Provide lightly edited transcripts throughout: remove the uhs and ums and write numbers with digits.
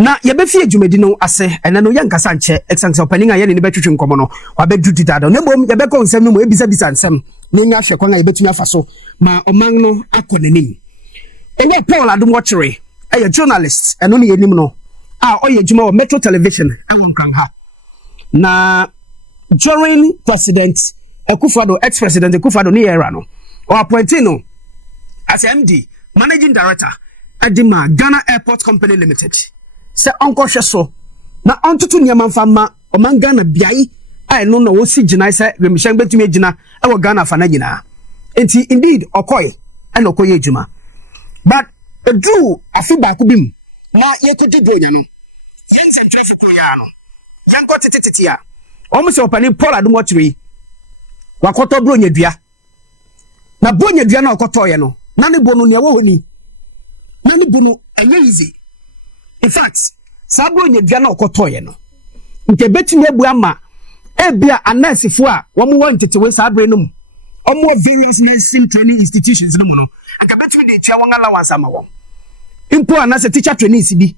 na yɛbɛfie dwumadi no ase ɛna no yɛnkasa nkyɛ exanse opening a yɛne ne bɛtwetwe nkɔmɔ no wabɛdu didado na mmom yɛbɛkɔ nsɛm no mu ebisa nsɛm na nya hwɛ kwan a yɛbɛtumi afa so ma ɔman no akɔ n'anim ɛyɛ Paul Adom-Otchere ɛyɛ journalist ɛno ne yɛnim no a ɔyɛ adwuma wɔ Metro Television ɛwɔ Nkranha na during President Akufo-Addo ex-president Akufo-Addo ne era no or appointed no as MD managing director Adima Ghana Airport Company Limited se onko hweso na ontoto niam mfama o man Ghana biai ai no na wo si gina se remission betumi gina e wo Ghana fa na gina enti indeed okoy and okoye adwuma but edu afiba ko bim na yekoje donya no yense traffic ya no yanko tetetete ya omo se opani Paul Adom-Otchere wakoto bro nyadua na bro nyadua na okoto ye no na ne bonu ne wo honi na ne bonu easy in fact sabro nyadua na okoto ye no nke betimi abu ama ebia anasifo a wo mo wantetewe sabre no mu omo various nursing training institutions no mu no nke betimi de tua won allowance ama wo impo anase teacher trainees bi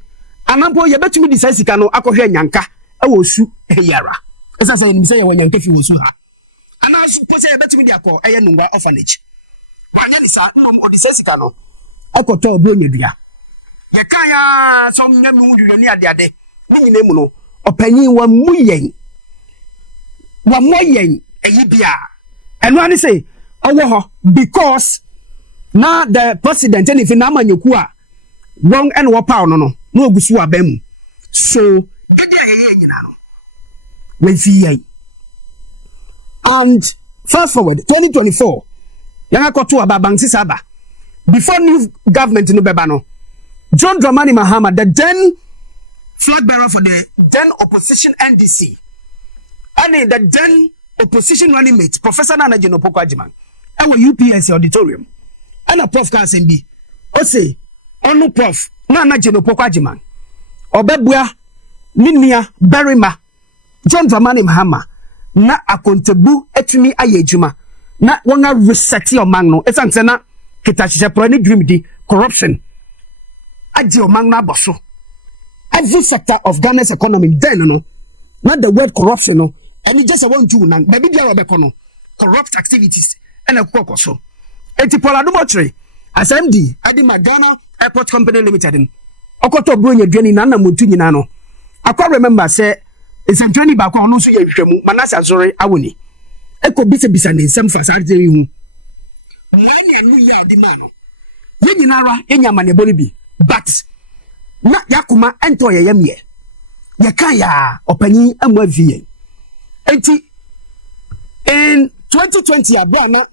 anampo ye betimi de sasika no akohwe nyanka e wo su yara esa say ni say ye wo nyanka fi wo su ha ana suppose ye betimi de akọ eye nungwa orphanage anya ni sa no mo de sasika no akoto obro nyadua ye kan ya som nya mi wudwo ni ade ni nyina mu no opanyin wa muyen wa moyen eyi bia eno ani say owo ho because na the president and if na manyoku a won and wo paw no na ogusu abam so gede ayeye nyina no we fi yen and fast forward 2024 yana koto ababang sisaba before new government no beba no John Dramani Mahama, the then flag bearer for the then opposition NDC, and the then opposition running mate, Professor Nana Jeno Pokwajiman, and UPS auditorium, and a prof can send be. O say, onu prof, Nana Jeno Pokwajiman, Obebua, Minia, Berima, John Dramani Mahama, na akontebu etumi ayejuma, na wana reset your mangno, esansena, kitashisha prani dream di corruption. Adio mangna boso. Every sector of Ghana's economy, then no, not the word corruption, no, and it just a one two nang, baby dear Robecono, corrupt activities, and a cocoso. Eti Paul Adom-Otchere, as MD, Adima Ghana Airport Company Limited, Okoto Brunya Jenny Nana Mutuninano. I can't remember, say, it's a journey back on Nusu Yamu, Manasa Zore Awuni. Echo Bisa in some facility. Many a new year the mano. Yenara, Enya Manebonibi. But na yakuma ento ye yemye ye kan ya opani amwa vie enti in 2020 abra na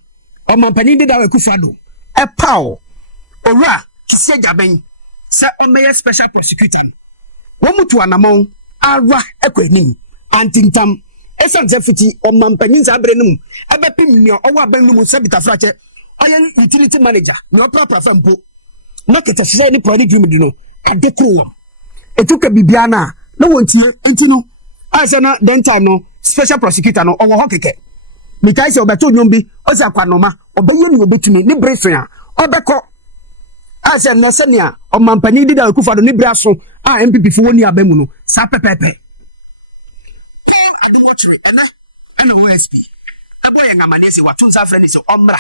omampani de da Akufo-Addo e paw owura kise jaben se omeye special prosecutor wo mutu anamon arwa ekwanim antintam esanze fiti omampani zabre num ebepim ni owa ban num se bitafrache ayen utility manager no proper fampo na ketafie ni prani dream di no adekro etuka bibiana na wontie enti no asana den time no special prosecutor no owo hokeke mikai se obeto nyom bi o se akwanoma obeye ni obetumi ni briefing a obeko asa na senia o mampani di da Akufo-Addo ni braso a MPP fo woni abamu no sa pepepe Adom-Otchere ana OSP aboye ngamane se watunza freni se omra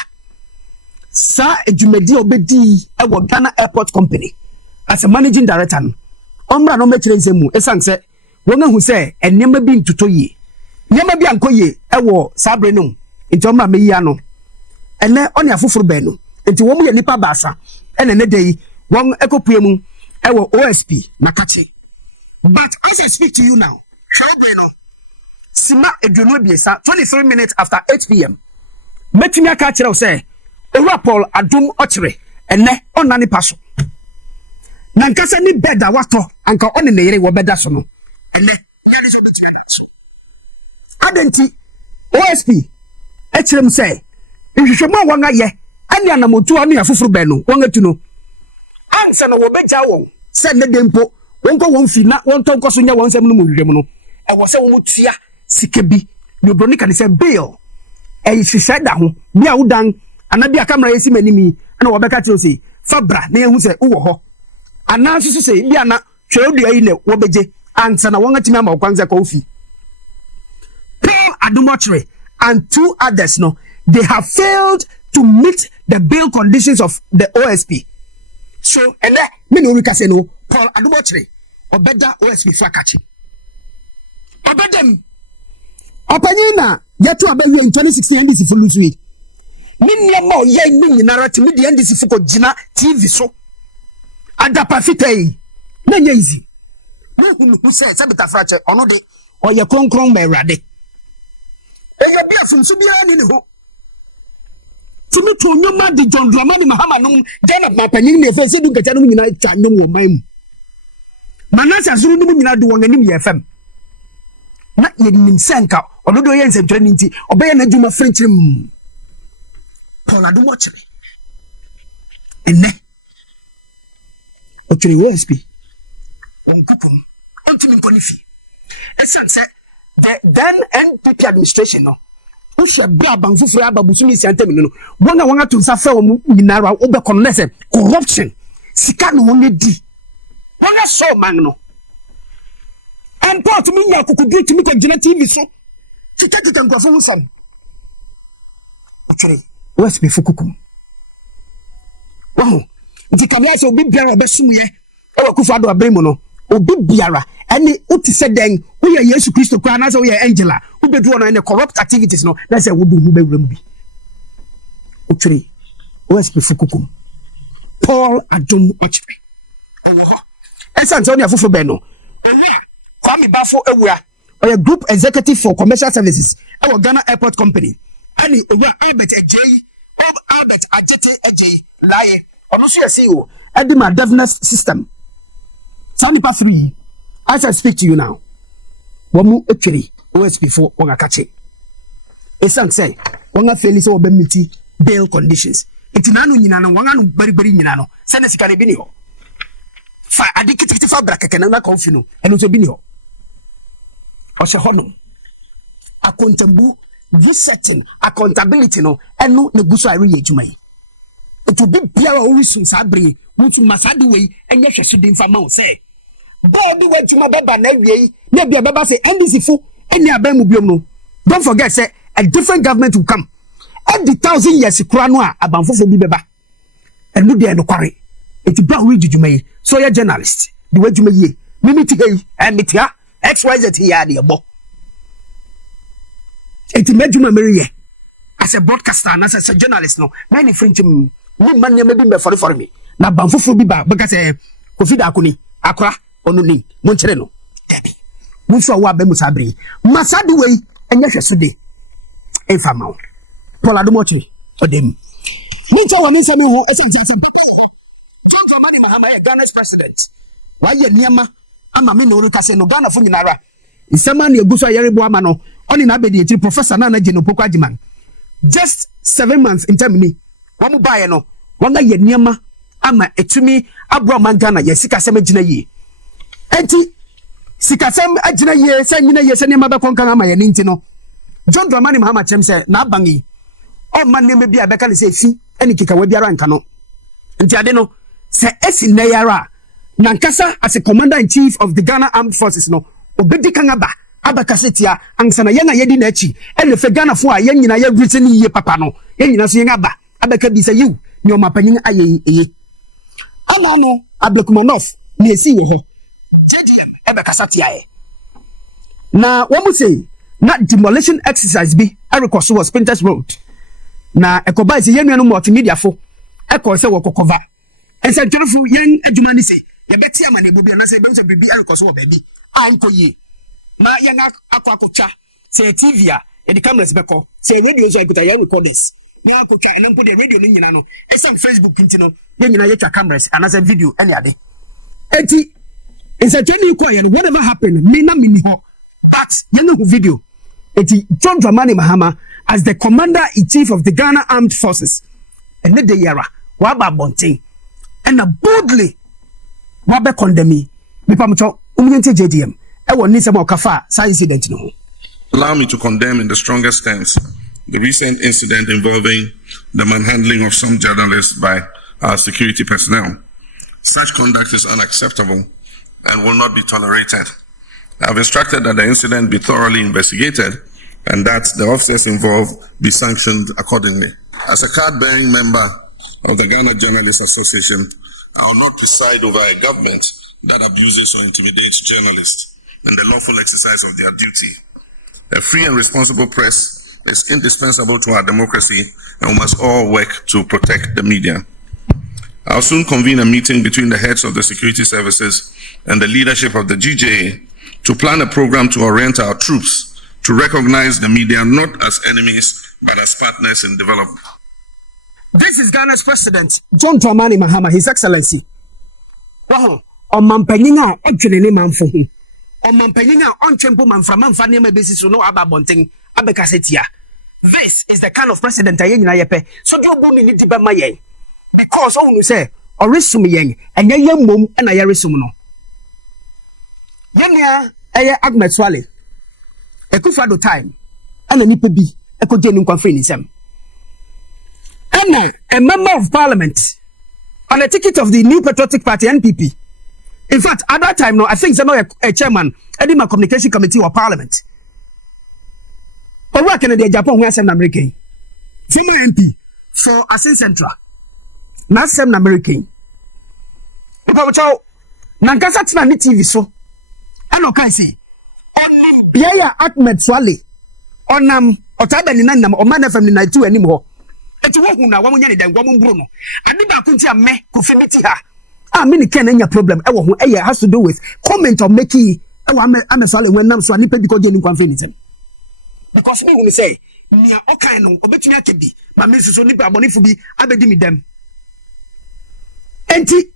sa ejumedi obedi e wo Ghana Airport Company as a managing director omra no mekire nsemu esanse won ahu se enema bi ntoto yi nyema bi ankoye e wo sabre no enti omra meyi ano ene oni afoforo be no enti wo mu ye nipa baasa ene ne dei won ekopue mu e wo OSP Makache but as I speak to you now sabre no sima eduonu abiesa 23 minutes after 8 p.m. metimi aka kire wo se Owura Paul Adom-Otchere ene onani paso na nkasa ni beda wato anka oni ne yere wo beda so no ene yale so betu na so adenti OSP ekirem say nhwehwemo wanga ye ani anamotu anu ya foforo be no wanga tu no ansa no wo beja won se ne dempo wonko won fi na won tonko so nya won sam no mu hwehwem no e wo se wo tua sika bi no bronika ne se bill e hwehwe da ho bia wodan anabi akamra yesi manimi ana wobeka tiro se fabra na ehu se wo ho ana susu se bia na Chwe do yi ne wo beje ansa na won atimi ama okwanza ka ofi. Paul Adom-Otchere and 2 others no, they have failed to meet the bail conditions of the OSP. So me no rika say no Paul Adom-Otchere obeda OSP fakachi. Obedem opanyina yetu abawie in 2016 NDC for lose weight. Minne ma ye ni narrative me the NDC for ko gina TV so. Adapa fitai. Na nya easy. Me hunu say beta frache ono de oye kronkron ma erade. Eyo bia fun so bia ni ho. Timi to nyoma de John Dramani Mahama no Ghana mapanyin ne fe se du kacha no nyina cha nyom wo man. Manasa zuru no nyina do won anim ye fam. Na ye nim senka ono do ye nsentwere ni nti obeye na djuma frenchim. Paul Adom-Otchere. Enne. Otchere OSP. On kukum. Ontimi nkonifi. Esan se the then NPP administration no. Ushe bia banfufure ababusumi siantem no. Wona wona to safa wo nyinara obe connect corruption. Sika no wona di. Wona so man no. And part me nya kukudu timi ko gina TV so. Kika nkofo husam. Otchere OSP fukukum. Wow. Nti kamya se obi biara obesumye. O kufado abremo no. Obi biara ene uti se den wo ye Yesu Kristo kwa na se wo ye Angela wo bedu no ene corrupt activities no na se wo do hu bewram bi. Otchere OSP fukukum. Paul Adom-Otchere. Owo. Esa nti oni afofo be no. Kwame Bafo ewua. Oya group executive for commercial services. Our Ghana Airport Company. Ani ewua Albert Ajete Laye. Ono so ye CEO. Edima Devness System. Sanipa 3. As I speak to you now. Wamu Otchere OSP for wanga kache. Esan say wanga feli so obemiti bail conditions. Itinanu nyina no wanga no bari nyina no. Sene sika ne bi ni ho. Fa adikiti fa brakeke na konfi no. Eno so bi ni ho. Ose hono. Resetting accountability no eno ne guso ari yejuma yi. It will be biara owisun sabre mutu masadi we enye hwehwede mfa ma wo say. Board we juma beba na wie na bia beba say NDC fo eni abamu biom no. Don't forget say a different government will come. Every 1,000 years kura no a abanfofo bi beba. Enu de no kware. It bra we jujuma yi. So ya journalist. The way juma yi. Mimiti hey emitia XYZ here de ebo. Eti medjuma meriye as a broadcaster and as a journalist no many french me man ne be for me na banfofo bi ba because Kofi da akoni akora onu ni mo nkyere no mo so wa ba musabre masade we enye hwesode efa mawo Paul Adom-Otchere odem mi nta wa mensa me ho esense Mani Mahama Ghana's president wa ye niema ama me no rika se no Ghana fo nyinara isema na eguso ayerebo ama no oni na be the professor na Jeno Poko Ajiman just 7 months in time ni wamu bae no wanga ye niema ama etumi abro mangana ye sikasem agina ye enti sikasem agina ye se nyina ye se niema be konkan ama ye nti no John Dramani Mahama chem se na abangi o man ne bia be kan se fi eni kika wa biara nka no nti ade no se esi na yara na nkasa as a commander in chief of the Ghana Armed Forces no obedi kan abakasetia ansana yenga yedi na chi ele fe Ghana fo a yenyina ye written ye papa no yenyina so yenga ba abaka bi se yu ni o mapanyin aye eye ama no ablekumonof na esi ye he JDM ebakasatia e na wo mu say na demolition exercise bi erekoso was Pinterest Road na ekoba se yenu no multimedia fo ekọ se wo kokova ense twerefo yen adwuma ni se ye beti ama na bobi na se be bibi erekoso wo baby anko ye na yanga akwakocha se TV a e the cameras beko se radio so ikuta yan recorders na akwakocha ene mpo de radio ni nyina no e some Facebook nti no ye nyina ye twa cameras and as a video any ade enti is a training ko ye whatever happened me na mini ho but yanga video enti John Dramani Mahama as the commander in chief of the Ghana Armed Forces and the yara wa ba bonten and boldly wa be condemn me pamcho umyente JDM allow me to condemn in the strongest terms the recent incident involving the manhandling of some journalists by our security personnel. Such conduct is unacceptable and will not be tolerated. I have instructed that the incident be thoroughly investigated and that the officers involved be sanctioned accordingly. As a card-bearing member of the Ghana Journalists Association, I will not preside over a government that abuses or intimidates journalists in the lawful exercise of their duty. A free and responsible press is indispensable to our democracy, and we must all work to protect the media. I'll soon convene a meeting between the heads of the security services and the leadership of the GJA to plan a program to orient our troops to recognize the media not as enemies but as partners in development. This is Ghana's President, John Dramani Mahama, His Excellency. Wow, on Mampanyinga, Odjene Manfo. On Mampanyinga, on Chempo Manframan Fanema basis, no Ababonting, Abekasetia. This is the kind of president I am. So do you bone in it maye? Because all you say, or resum yang, and young mum and I resumuno. Yanya, Adom-Otchere. Ekufado time, and a nipebi, Ekojenin Confinism. And a member of parliament on a ticket of the New Patriotic Party NPP. In fact, at that time, no, I think a chairman, Edema Communication Committee or Parliament. Or working in the Japan, where some American. Former MP for Asin Central. Not some American. Nankasa Tina TV so. I know can say. Biaya Adom-Otchere. Onam Otabe ni nanam o man FM ni na 2 anymore. Eti wo hu na wo nya ne dan gwam mbro no. Ade ba kunti ame ku femiti ha. Ah me ni ken anya problem e wo ho e has to do with comment or making e wo Adom-Otchere when nam so ani pe bi ko je ni kwanfe ni. Because me who say me okan no obetumi akebi ma me so ni ba bonifu bi abedi mi dem. Enti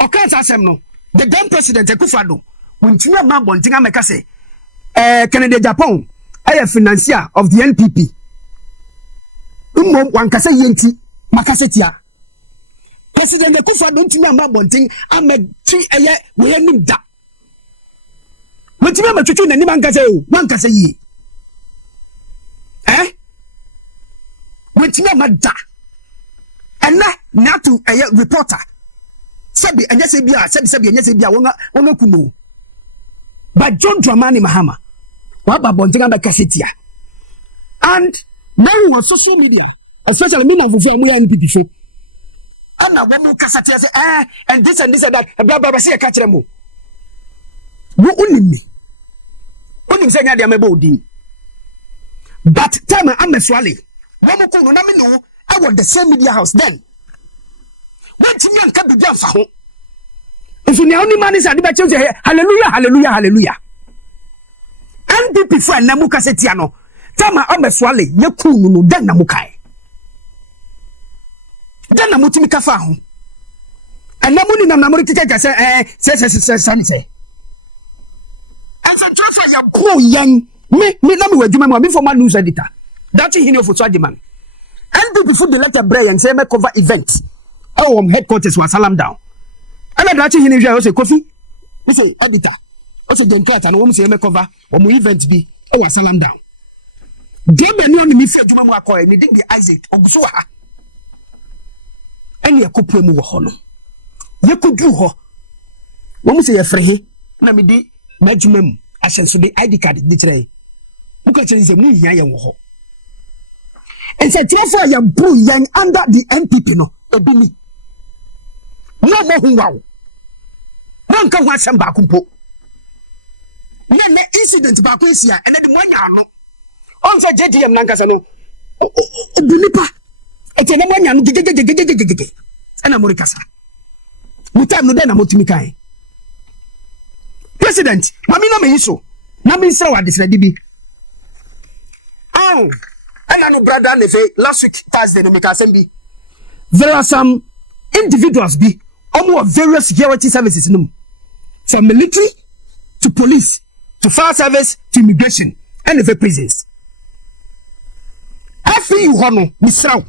okan asem no the then president Ekufado wuntumi ma bontinga meka say Canada Japan a financier of the NPP. Wankasa yenti makasetia. President Ekufado don't me amba bonting ameti eye we nim da. Wetimi amatwetwe nani mankasa o, wankasa yi. Wetimi amada. Ena na to eye reporter. Sabi anya se bia, sabi anya se bia wonga kuno. But John Dramani Mahama waba bontinga makasetia. And now on social media, especially me na vuvu amu ya NPP fe. Ana womu kasate say and this and that blah blah say ka kire mo. Wo unimi. Onim say nya dia mebo odin. But time Adom-Otchere. Womu ko no na me no I want the same media house then. What timi anka bibia fa ho. If you only man is ade ba che say hallelujah hallelujah hallelujah. NPP for na mu kasetia no. Tama Adom-Otchere ye kunu no den na mukai. Den na mutimi kafa ho. Anamu ni na mori kike say. And so trust ya bro yan me na me wadwuma me former news editor. That he no for so demand. NPP for the letter Brian say me cover event. Headquarters was salam down. And that he no say Kofi. We say editor. Also den chat and we say me cover or event be was salam down. Debe ni oni mi fe adwuma mu akoy ni dig Isaac oguso ha ene yakopue mu wo ho no yakodu ho wo mu se ye frehe na mi di madwuma mu ahyenso de ID card di kire mu ka kire se mu hia ye wo ho and say therefore ya bru yan under the NPP no ebimi no mo hu wawo no nka ho asem ba kumpo ne incident ba ko esia ene de mo nya no on say JDM nankasa no dunipa etene manya no gege ena mori kasa mutam no den na motumi kai president mami na me yiso na me sra wa desredi bi ena no brother ne fe last week Thursday no me ka sembi there are some individuals be omo of various security services no from military to police to fire service to immigration and the prisons. Afi you hono misraw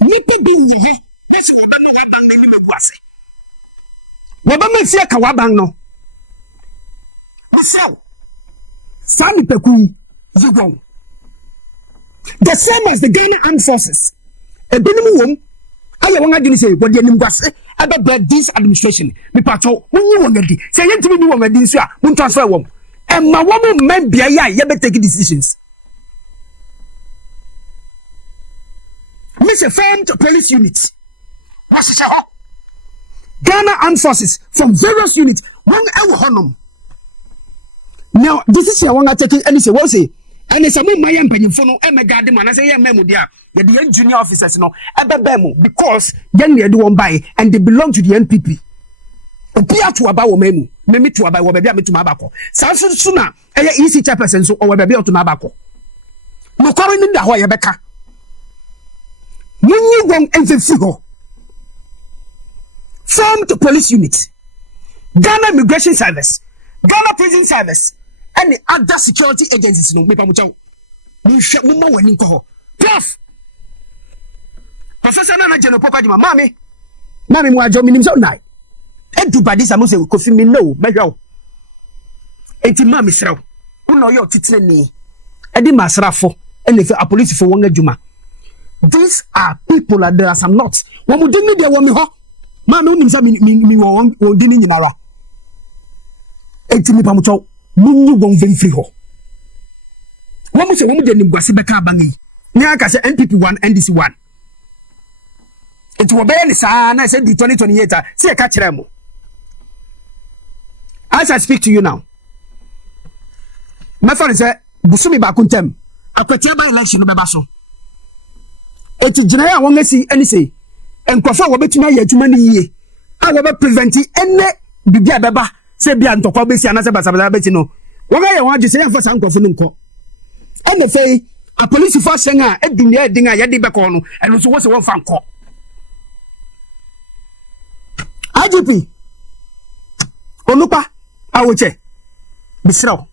nipa bi nhe nese woba no abang ni meguase woba me fie ka wabang no misraw sani peku zigon the same as the Ghana Armed Forces ebinim wom aye won adwene say wo de nimguase ebe this administration me pacho munyi won adi say yentimi ni won adi nso a mun transfer wom emma wom men bia ya ye be take decisions Mr. Formed police unit what's it Ghana Armed Forces from various units one ewo honom now decision won taking any say what say and it's a my mpanyimfo no e megade man say ye memu dia ye the junior officers no ebebemu because then they do one buy and they belong to the NPP opia to aba wo memu memi to aba wo bebia metuma abako sanso so na eye EC chairperson so o bebia to na abako no kwaro ni da ho ye beka munyi gon enfefi ho formed police unit Ghana Immigration Service Ghana Prison Service and the other security agencies no me pamuchaw me hwe mo ma wani nko ho prof professor na general pokwadima mami mo ajo minim so nai edu badisa mo se kofi mi no behwe enti mami sraw uno yo titire ni edi masrafo ene fe a police for won adwuma these are people that there are some not wo mo dini de wo mi ho mami unim sa mi wo dini nyinara enti mi pamuchaw munyi gon venfri ho wo mo se wo mo de nimguase beka abangi ni aka se NPP1 NDC1 it will be any sana I said the 2028 see a catch them as I speak to you now my friend say busumi ba kuntem akwete ba election no beba so eti gina ya won asi ani say enkofo wo betuma ya adwuma ni yie a wo be prevent ene bibia beba say bia ntokwa besi anase basabasa beti no wo ga ye ho age say ya fosa nkofo no nko ene fei a police force nga edunia edin a ye de beko no eno so wo se won fa nko IGP Onupa Awoche Bisraw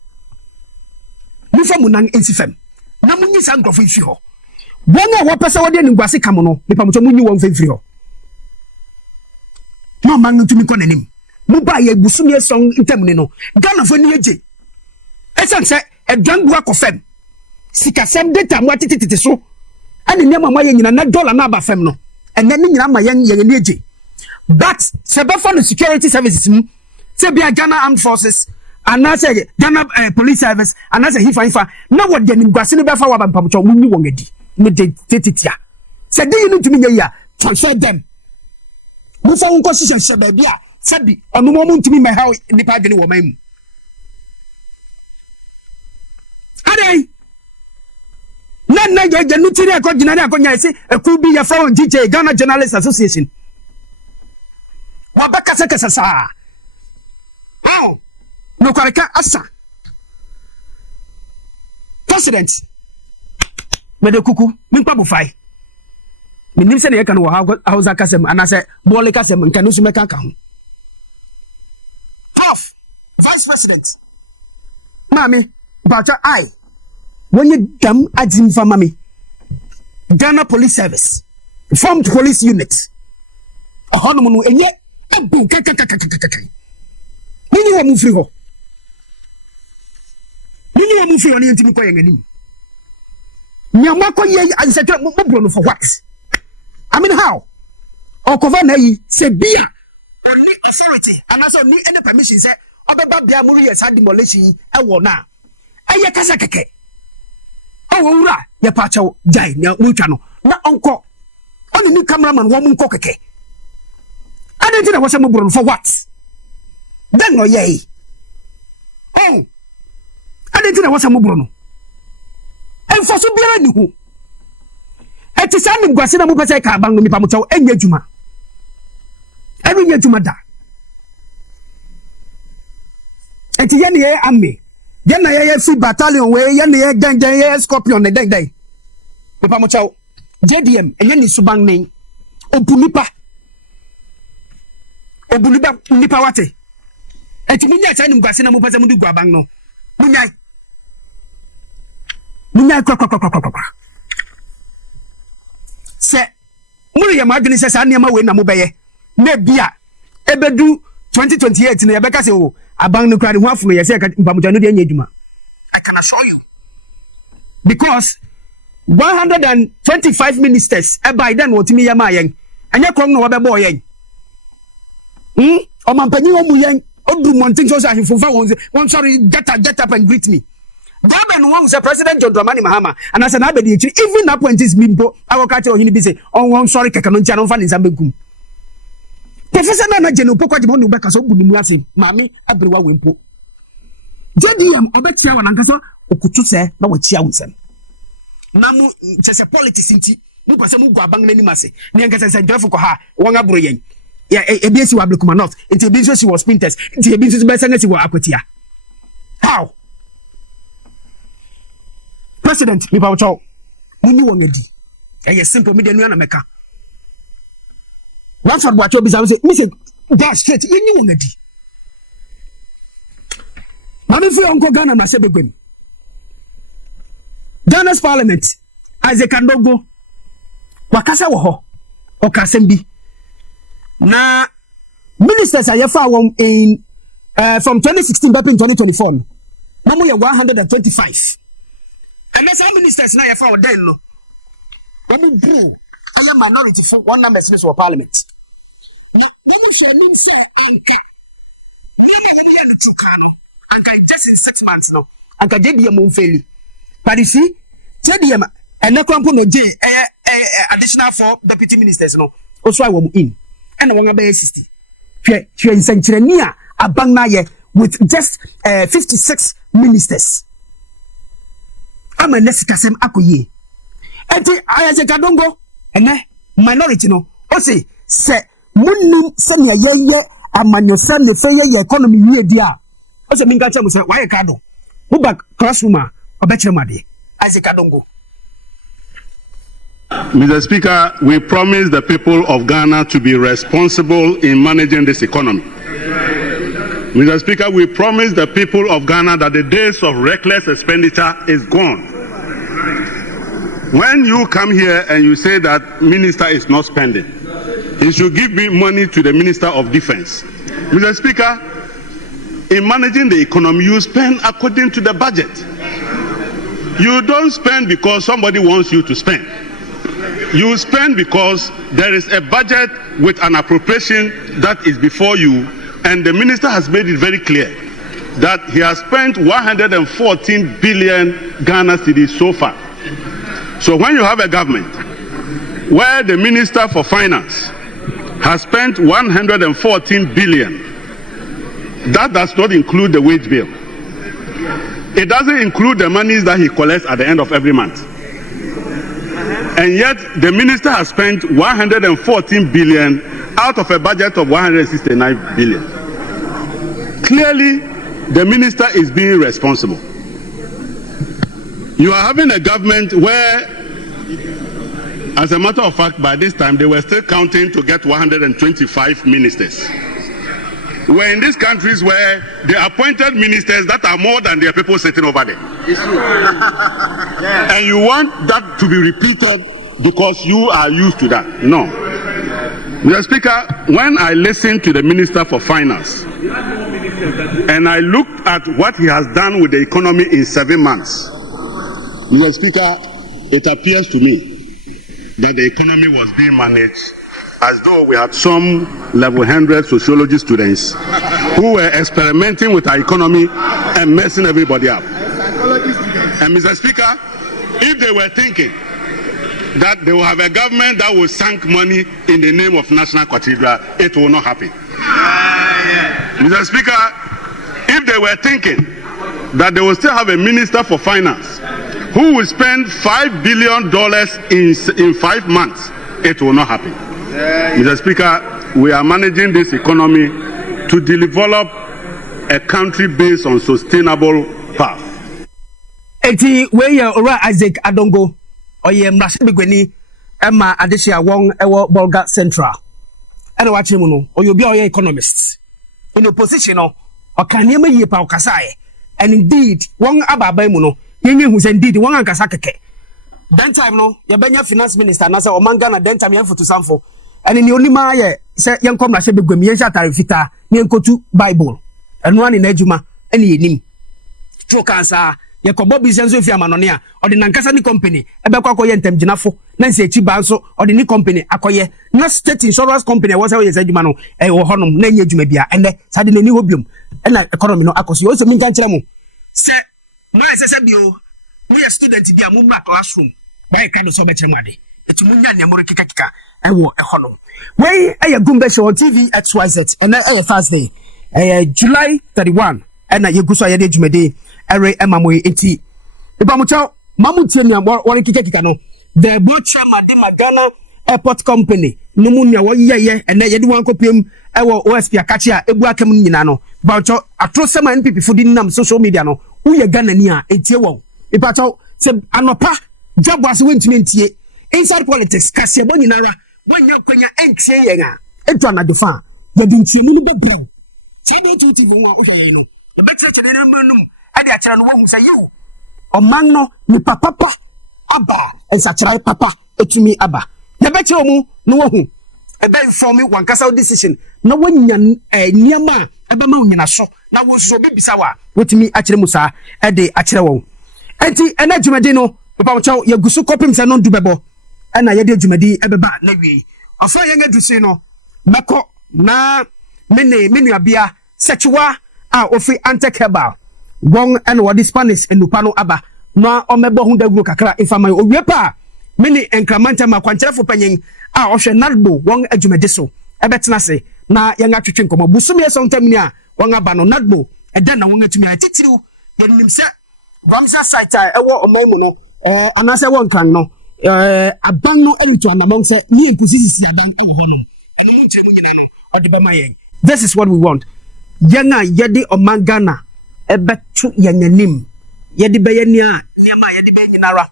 Nifa munan ensifem na munyi sa nkofo ifi ho wona wo pese wo de nimguase kam no nipa mucho munyi won fefiri ho no man ntumi ko nanim mu ba ye busumi song intem ni no Ghana fo ni eje esanse edwangu akofem sikasem data mu atitititi so ani nema ma ye nyina na dollar na aba fem no enne ni nyina ma ye ni eje but for the security services say be Ghana Armed Forces and I say Ghana Police Service and I say hifa na what the nimguase ni be fa wa bampamucho munyi won adi me de tetitia say dey you need to me ya transfer them mu fa won constitution se ba bia sabi onu mo ntumi me ha nipa dwene wo man mu adai na je nutiri akogina na akonya se eku bi ya fa DJ Ghana Journalists Association wabaka sekesa sa no kwareka asa president mede kuku minpa bufai minim se ne yeka no hausa kasem anase bole kasem nka no sumeka ka ho half vice president mami bacha ai wonye dam adzim fa mami Ghana Police Service formed police unit ahono no enye ebu kaka nini wa mufri ho ni ntimi ko yenganim nyama ko ye ansekra mo bro no for what I mean how okova na yi se bia only authority and also ni any permission say obeba bia mu yes had demolition e wo na eye kasa keke wura ye pa chawo jai na mutwa no na onko oni ni cameraman wo mu nko keke adenti na wose mo bro no for what then no ye adenti na wose mo bro no enfoso biara ni hu eti sa mi gwase na mo pese ka ban no mi pa mo chawo enya djuma enya djuma da eti ye ne ye ame ye na ye fi battalion we ye ne ye gang ye scorpion ne deng mi pa mo chawo JDM ye ni suban nen obunipa nipa wate eti munya cha ni mgwase na mo pese mo du gwaban no munya kwa se muri ya madwene se sa niam we na mo beye na bia ebedu 2028 na yebeka se o aban no kra de ho afuno ye se mpamutwa no de anya adwuma I can assure you because 125 ministers by then what me yama yen anya krom no wabebo yen o mampanyi o mu yen odru montin so ahimfofa won sorry get up and greet me Dabe no one say President John Dramani Mahama and as an abedi even that point is mimpo awoka tell you be say on sorry keka no ntia no fa nza begum Professor na jeno pokwa de no beka so bunimu ase mami abrewa wempo JDM obetia wa nankaso okutu se na wachia wusem na mu tese politics nti mu kwase mu gwa bang nani mase ne nkasa se njafo ko ha won abro yen ya ebiesi wa blekuma north nti ebiesi si was printers nti ebiesi be sanga si wa akwatia how President mi pa cho muni won adi eye simple media nu na meka one shot watch obi say me say that straight you won adi mami fi onko Ghana na sebegwem Ghana's parliament Isaac Andogo wakasa wo ho okasem bi na ministers ayefa won in from 2016 back in 2024 mamu ye 125 and some ministers na ayefa den no mamu bro aye minority for one number in for parliament mamu she mean say anka mamu ye no tukano anka just in 6 months no anka JDM mo feli but you see JDM and na kwampo no J additional 4 deputy ministers no also I were in and one about 60 she in Centrania abang na ye with just 56 ministers ama nesikasem akoye enti Isaac Andogo ene minority no o say se munnim se ne ye amanyosa ne fe ye economy wie dia o say minka chemu se why kado mu back classroom a obechiremade Isaac Andogo. Mr. Speaker, we promise the people of Ghana to be responsible in managing this economy. Mr. Speaker, we promise the people of Ghana that the days of reckless expenditure is gone. When you come here and you say that minister is not spending, he should give me money to the Minister of Defense. Mr. Speaker, in managing the economy, you spend according to the budget. You don't spend because somebody wants you to spend. You spend because there is a budget with an appropriation that is before you, and the minister has made it very clear that he has spent 114 billion Ghana cedis so far. So when you have a government where the Minister for Finance has spent 114 billion, that does not include the wage bill. It doesn't include the monies that he collects at the end of every month. And yet the minister has spent 114 billion out of a budget of 169 billion. Clearly, the minister is being responsible. You are having a government where, as a matter of fact, by this time, they were still counting to get 125 ministers. We're in these countries where they appointed ministers that are more than their people sitting over there. And you want that to be repeated because you are used to that. No. Mr. Speaker, when I listened to the Minister for Finance and I looked at what he has done with the economy in 7 months, Mr. Speaker, it appears to me that the economy was being managed as though we had some level 100 sociology students who were experimenting with our economy and messing everybody up. And Mr. Speaker, if they were thinking that they will have a government that will sink money in the name of National Cathedral, it will not happen. Mr. Speaker, if they were thinking that they will still have a Minister for Finance who will spend $5 billion in 5 months, it will not happen. Mr. Speaker, we are managing this economy to develop a country based on sustainable path. Eti we ora Isaac Andogo oye mrashibigweni Emma Adeshia Wong ewo Bolga Central. Ena wachi mu no oyobi oye economist. In opposition no okanema yie pa okasae. And indeed, Wong ababai mu no yenye hu indeed Wong ankasa keke. That time no yebenya finance minister na say omanga na that time yemfo to samfo. And in the only man, say, young come, I said, Begumia Tarifita, near Kotu Bible, and one in Ejuma, and ye nim. True cancer, ye ko bobi senso fi amanone a odi nankasa ni company ebe kwa koye ntamginafo na nse echi ba nso odi ni company akoye na state insurance company wo se wo yesa djuma no wo honom na nya djuma bia ene sade na ni hobiom na economy no akoso yo so mi kan kire mu se ma se bio we student bia mu classroom by ka do so be chemade etu mu nya ne mo kika ewo honom we aya gumbe show on TV XYZ and Thursday July 31 and yeguso ayede djumade ere emamoy enti ibamucha mamutie ni won kika no the board chairman de Ghana Airport Company no mu nia wo yeye ene yede wan kopiem ewo OSP akachi a ebu akam nyina no bawcho atrosema NPP fudi nam social media no uye Ghana ni a entie wo ibacho se anopa job was wentumi entie inside politics kase bo nyinara wanya kwanya entie yen a edu anadefa yede ntie mu no bebrel tiebe tuti vu ma oye no the better chere num ade akira no wo hu say you oman no ni papa aba ensachira papa etumi aba ya beche omu no wo hu ebe inform wankasa decision na wanya niama ebe ma onyina so na wo so bebisa wa wetumi akire musa ede akire wo enti ena djumadi no papa chaw ya gusu kopim se no ndu bebo ena ye de djumadi ebe ba na wi afa ye ngadusi no meko na menu abia sechiwa a ofi antekeba won and what the Spanish and Lupano aba no omebo hu daguro kakra ifama owie pa mini enkramanta ma kwankyere fo panyin a ohwe nadbo won adwumade so ebetena se na yenga twetwe nkomo busumi eso ntamni a won aba no nadbo eda na won atumi atitiriw yenim se Ramsa site ewo omaimu no anase won kan no aban no entu anamon se ni empusisi aban ewo honom enu nche nyina no odebema yen. This is what we want. Yanga yedi omangana ebetu yanyanim yedi beyania niama yedi benyinara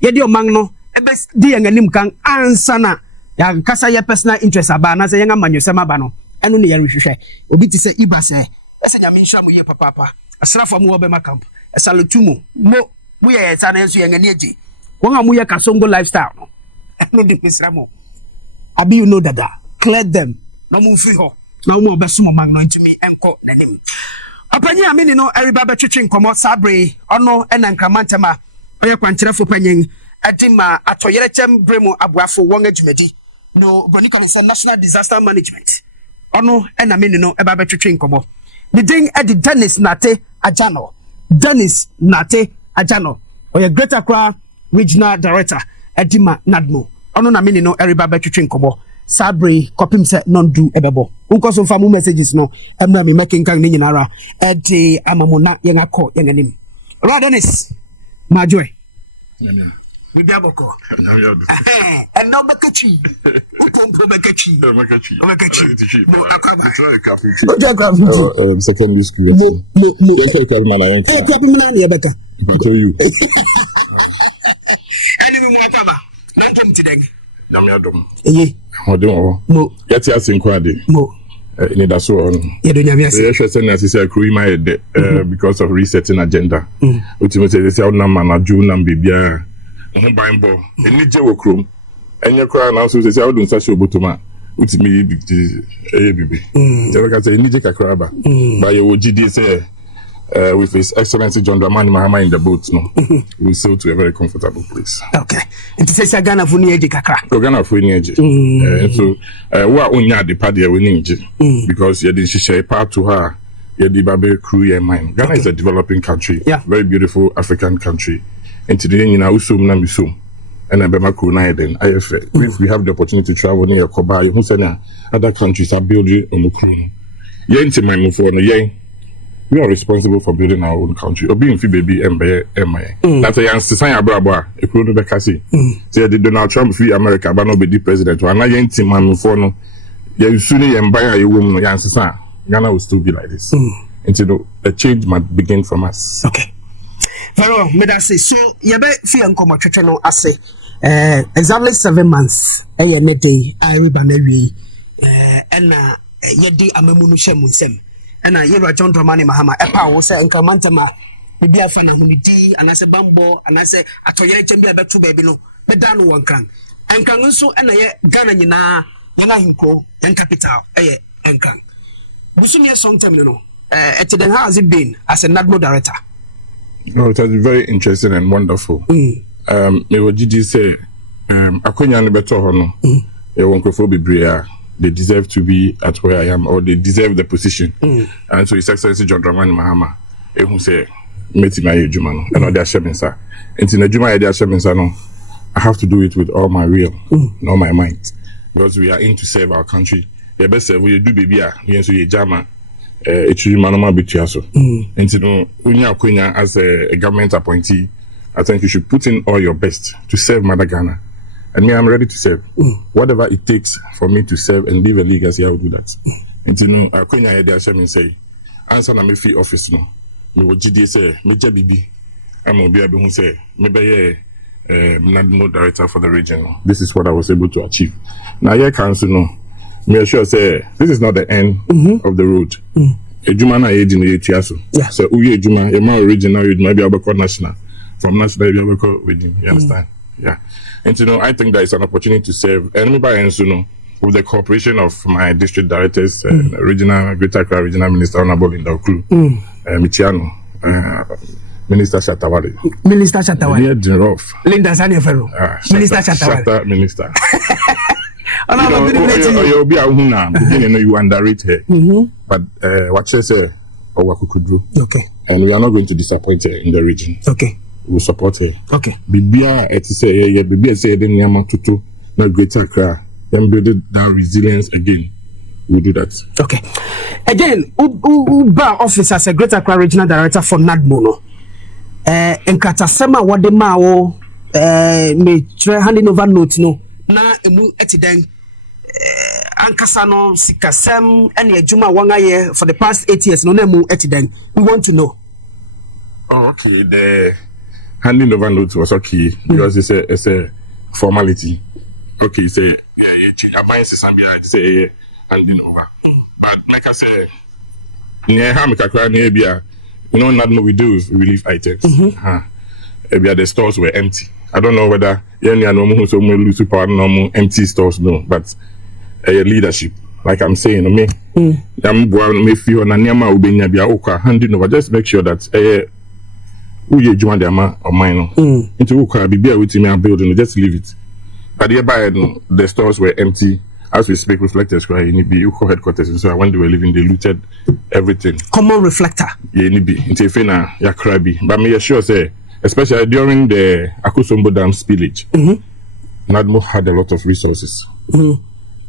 yedi omang no ebe di yanyanim kan ansana ya kasa ye personal interest aba na se yanga manyosema ba no enu ne yarehwehwe obi ti se iba se ese nyame nhwa mo ye papa asrafo mo obe makamp esalutumu mo ye sa na enso yangani agi won amu ye kasongo lifestyle no enu di pesra mo abi you know dada clear them no mo free ho na mo be sumo mag no ntumi enko nanim apanya amini no eriba betwetwe nkomo sabre ono enankramantema oye kwankyerefo panyin adima atoyere chem bremu abuafo won adwumadi no bronicon say national disaster management ono enamini no eba betwetwe nkomo the thing edi Dennis Nate Ajano oye Greater Accra regional director edima nadmo ono na mini no eriba betwetwe nkomo sabre kopim se non do ebebo unko so famu messages no emna me making kan ni nyinara edi amamona yen akọ yen anim Dennis majoy we biaboko and no bakachi utompo bakachi no akaba secondary school I tell you anyway mo akaba na ntom tideng Adom mo get ya sinkwade mo ni da so on yedo nyame ase ye hwese na sisi akru ma yede because of resetting agenda ultimately say on na na ju na bibia ho banbo eni je wokrom enye kra na so say odun sa show botoma ultimately bibi je ka say eni je kakra ba ba ye wo gidi say with His Excellency John Dramani Mahama in the boat, no, we sail to a very comfortable place. Okay. It says Ghana for near Kakra. Ghana for near so we are only at the party we need because you didn't share part to her. You did baby crew and mine. Ghana is a developing country, very beautiful African country. And today, you know, usum na misum. And I bema kuna eden. If we have the opportunity to travel near Koba, who say other countries are building on the crew. Yen to my move for no we are responsible for building our own country. Or being baby MBA. That's a young society abroad. A crew to Bekasi. Say the Donald Trump free America, but not be the president. And I ain't in my move for no. You soon and buy a woman, young society. Ghana will still be like this. Until a change might begin from us. Okay. Very well, may I say so? You bet feel uncomfortable. Channel I say, exactly 7 months. A day, I rebanary, and yedi amemunu shemusem. And I hear John Dramani Mahama. Epa was say enkamantama. Maybe I find a hunidi, and I say bambo, and I say atoye chembe betu baby no. Be danu one can. And can also and I Ghana yana himko and capital. And can. Busumi song time no. How has it been as a NADMO director? No, it has been very interesting and wonderful. Me what did you say? Akonya ne beto hono. You won't go Bibria. They deserve to be at where I am, or they deserve the position. And so His Excellency John Dramani Mahama, who say, "Meti my jumano," and all their shemensa. And in the juma their shemensa no, I have to do it with all my will, and all my might, because we are in to serve our country. The best serve we do baby we so ye jama. It's manoma bitiaso. And you know, when you are as a government appointee, I think you should put in all your best to serve Mother Ghana. And me, I'm ready to serve. Whatever it takes for me to serve and leave a legacy, I will do that. And you know, I couldn't hear the Hashem say, answer na me free office no. Me what GD say, me JBB. I'm gonna be able to say, maybe NADMO director for the region. No. This is what I was able to achieve. Now, here council no. Me assure say, this is not the end of the road. Ejuma na edi na etiaso. So uye ejuma, ema original, maybe abeko national. From national, maybe abeko within. You understand? Yeah. And you know, I think that it's an opportunity to serve. And anybody else, you know, with the cooperation of my district directors, regional, Greater Accra Regional Minister, Honorable Linda Okru, Michiano, Minister Shatawale. Minister Shatawale. Linda Saniafero. Minister Shatawale. Minister. You'll be a huna, beginning, you underrate her. But what she say, or what could do. Okay. And we are not going to disappoint her in the region. Okay. We support her. Okay. Bibia et say Bibia say the Nyama Tutu no Greater Accra. Then build that resilience again. We'll do that. Okay. Again, Uba office as a Greater Accra Regional Director for NADMO no. Enkatasema wade mao me try handing over note no. Na emu etiden ankasa no sikasem ene adwuma wanga ye for the past 8 years no na emu etiden. We want to know. Oh, okay. The handing over notes was okay because it's a formality. Okay, say I buy Sambia, say handing over. But like I said, near Hamikakra, near you know, not what we do is relief items. The stores were empty. I don't know whether any normal so lose power normal empty stores no, but leadership. Like I'm saying, me, me feel na nyama ubenya bia okwa handing over. Just make sure that uye juma de ama or mine into ukwa bibia with me building, just leave it. But hereby the stores were empty. As we speak, reflectors were in the Uko headquarters, and so when they were leaving, they looted everything. Common reflector. Yeah, into Fena, ya crabby. But me assure say, especially during the Akosombo Dam spillage, NADMO had a lot of resources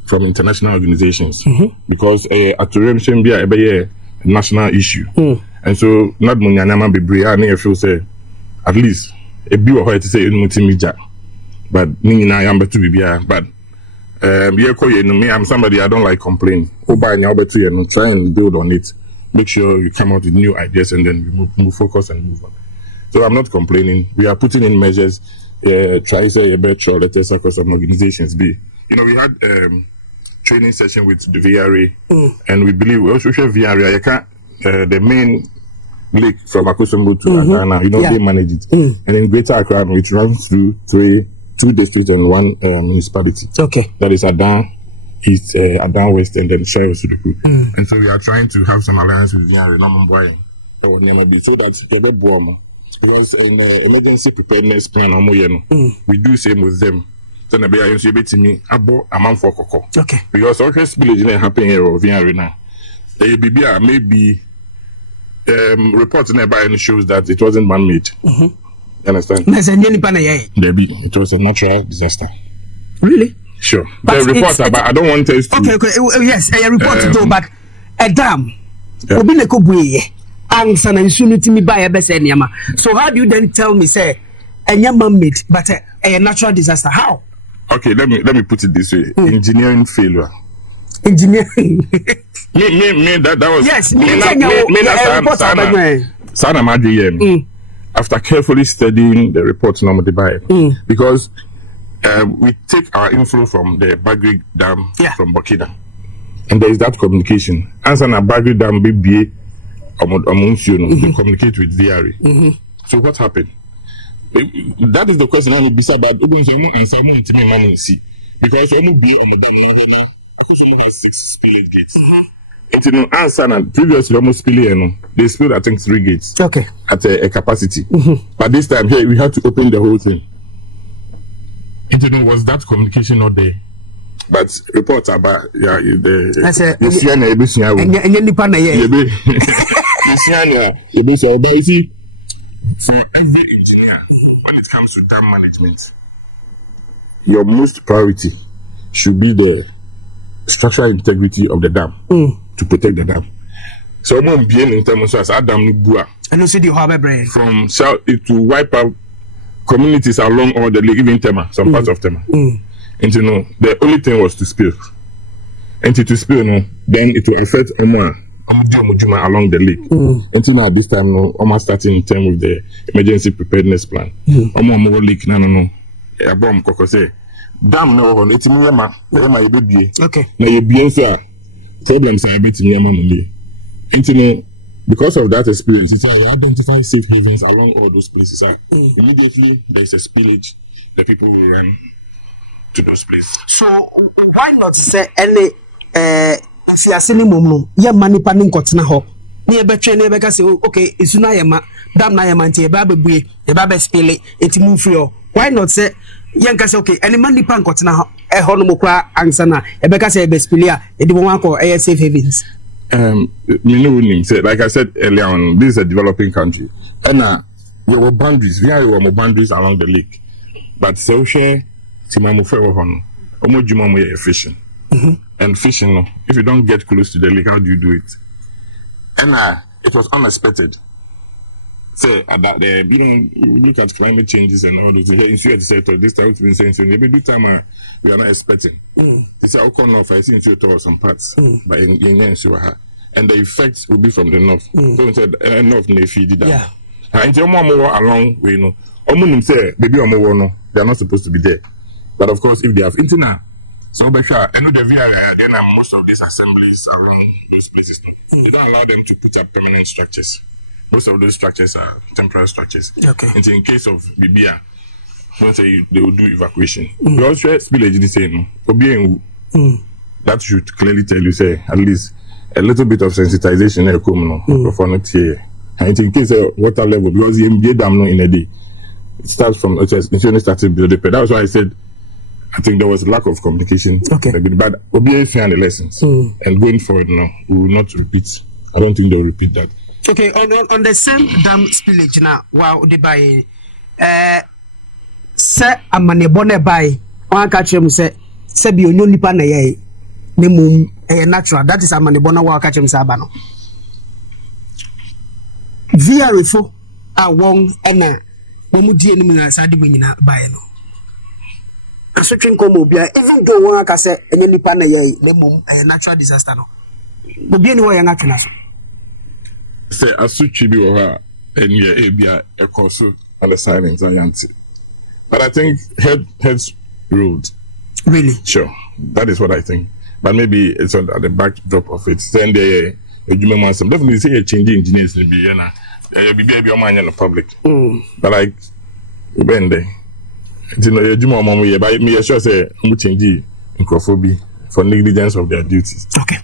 from international organizations because Adom-Otchere shouldn't be a national issue. And so NADMO Nyanama Bibria, and I feel say, at least a bill of to say in multimedia. But Nina Yamba to be but I'm somebody I don't like complain. Try and build on it. Make sure you come out with new ideas and then we move focus and move on. So I'm not complaining. We are putting in measures. Try say a better letters across some organizations. We had training session with the VRA, and we believe we also share VRA. You can't the main lake from Akosombo to Ghana. They manage it, and in Greater Accra, which runs through two districts and one municipality. Okay. That is Adom East, Adom West, and then Shoyo Suduku. And so we are trying to have some alliance with Yari, Namambwai, so that they get warmer. Because in emergency preparedness plan, we do same with them. So na be I use to me abo amount for koko. Okay. Because all this village didn't happen here or Yari now. The maybe reports nearby shows that it wasn't man-made. You understand? It was a natural disaster. Really? Sure. But the report, but I don't want to. Okay. Yes, a report though, but a dam. So how do you then tell me, say, a man-made, but a natural disaster? How? Okay, let me put it this way: engineering failure. Engineering. That was yes. After carefully studying the reports normally by because we take our inflow from the Bagri Dam from Burkina, and there is that communication. Answer na Bagri Dam BBA they communicate with VRA. So what happened? That is the question I would be said that because has 6 spillage gates. You know, answer and previously almost spilling, they spilled I think 3 gates. Okay. At a capacity. But this time here we had to open the whole thing. You know, was that communication not there? But reports about for every engineer, when it comes to dam management, your most priority should be the structural integrity of the dam to protect the dam. So I'm being in terms of Adam Bua. And also the harbor from south to wipe out communities along all the lake, even Tema, some parts of Tema. And you know, the only thing was to spill. And to spill, then it will affect along the lake. Until now, this time, no, almost starting in terms with the emergency preparedness plan. More leak, no. A bomb, say, damn, no, it's me, my baby. Okay. Now, you be answer problems are a bit in Yamamali. And because of that experience, it's how identify safe havens along all those places. Immediately, there's a spillage, the people will run to those places. So, why not say any si asini mumu ya mani pani nkotena ho ni ebe twe na ebe ka say okay isu na yema dam na yema nti ebe abebue ebe abespele eti mu free o why not say yen ka say okay any mani pan nkotena ho e ho no mokwa ansa na ebe ka say ebe spele a edi won akọ safe havens. Me know him say like I said earlier on, this is a developing country and there were boundaries, we have more boundaries along the lake, but so share timamu fe wo hono omo juma mo ye fishing. And fishing, no, if you don't get close to the lake, how do you do it? And it was unexpected. So that look at climate changes and all those. Here, this time we've been saying so. Maybe this time we are not expecting. They say, "Okay, no, I see into some parts, but in and the effects will be from the north." So instead, north may feed it down. Yeah. And your mom along, we know. Say, baby, no, they are not supposed to be there. But of course, if they have internet. So, but sure, I know the VRI, then most of these assemblies around those places, they don't allow them to put up permanent structures. Most of those structures are temporary structures. Okay. And in case of BBA, don't say they will do evacuation. We also spillage this saying, that should clearly tell you, say, at least a little bit of sensitization for not here. And in case of water level, because the MBA dam in a day, it starts from, it started below the pay. That's why I said, I think there was a lack of communication. Okay. But we'll be fair the lessons. And going forward now, we will not repeat. I don't think they'll repeat that. Okay, on the same dam spillage now, wow, the buy say amane bone buy on catch him say be only nipa na ye mum natural. That is amane bone wa catch him say abano. Via refo a won ena mo die ni na sa de nyina buy no. So even though one can say any nipa na ye a natural disaster no obi ni wo yan atena so say asuchi bi wo ha eni e bia e koso on the silence anyanti, but I think heads ruled. Really? Sure, that is what I think, but maybe it's at the backdrop of it. Then the definitely say a change engineers will be na be o man in the public, but like when they you know, you do more but me sure say I'm changing microphobia for negligence of their duties. Okay.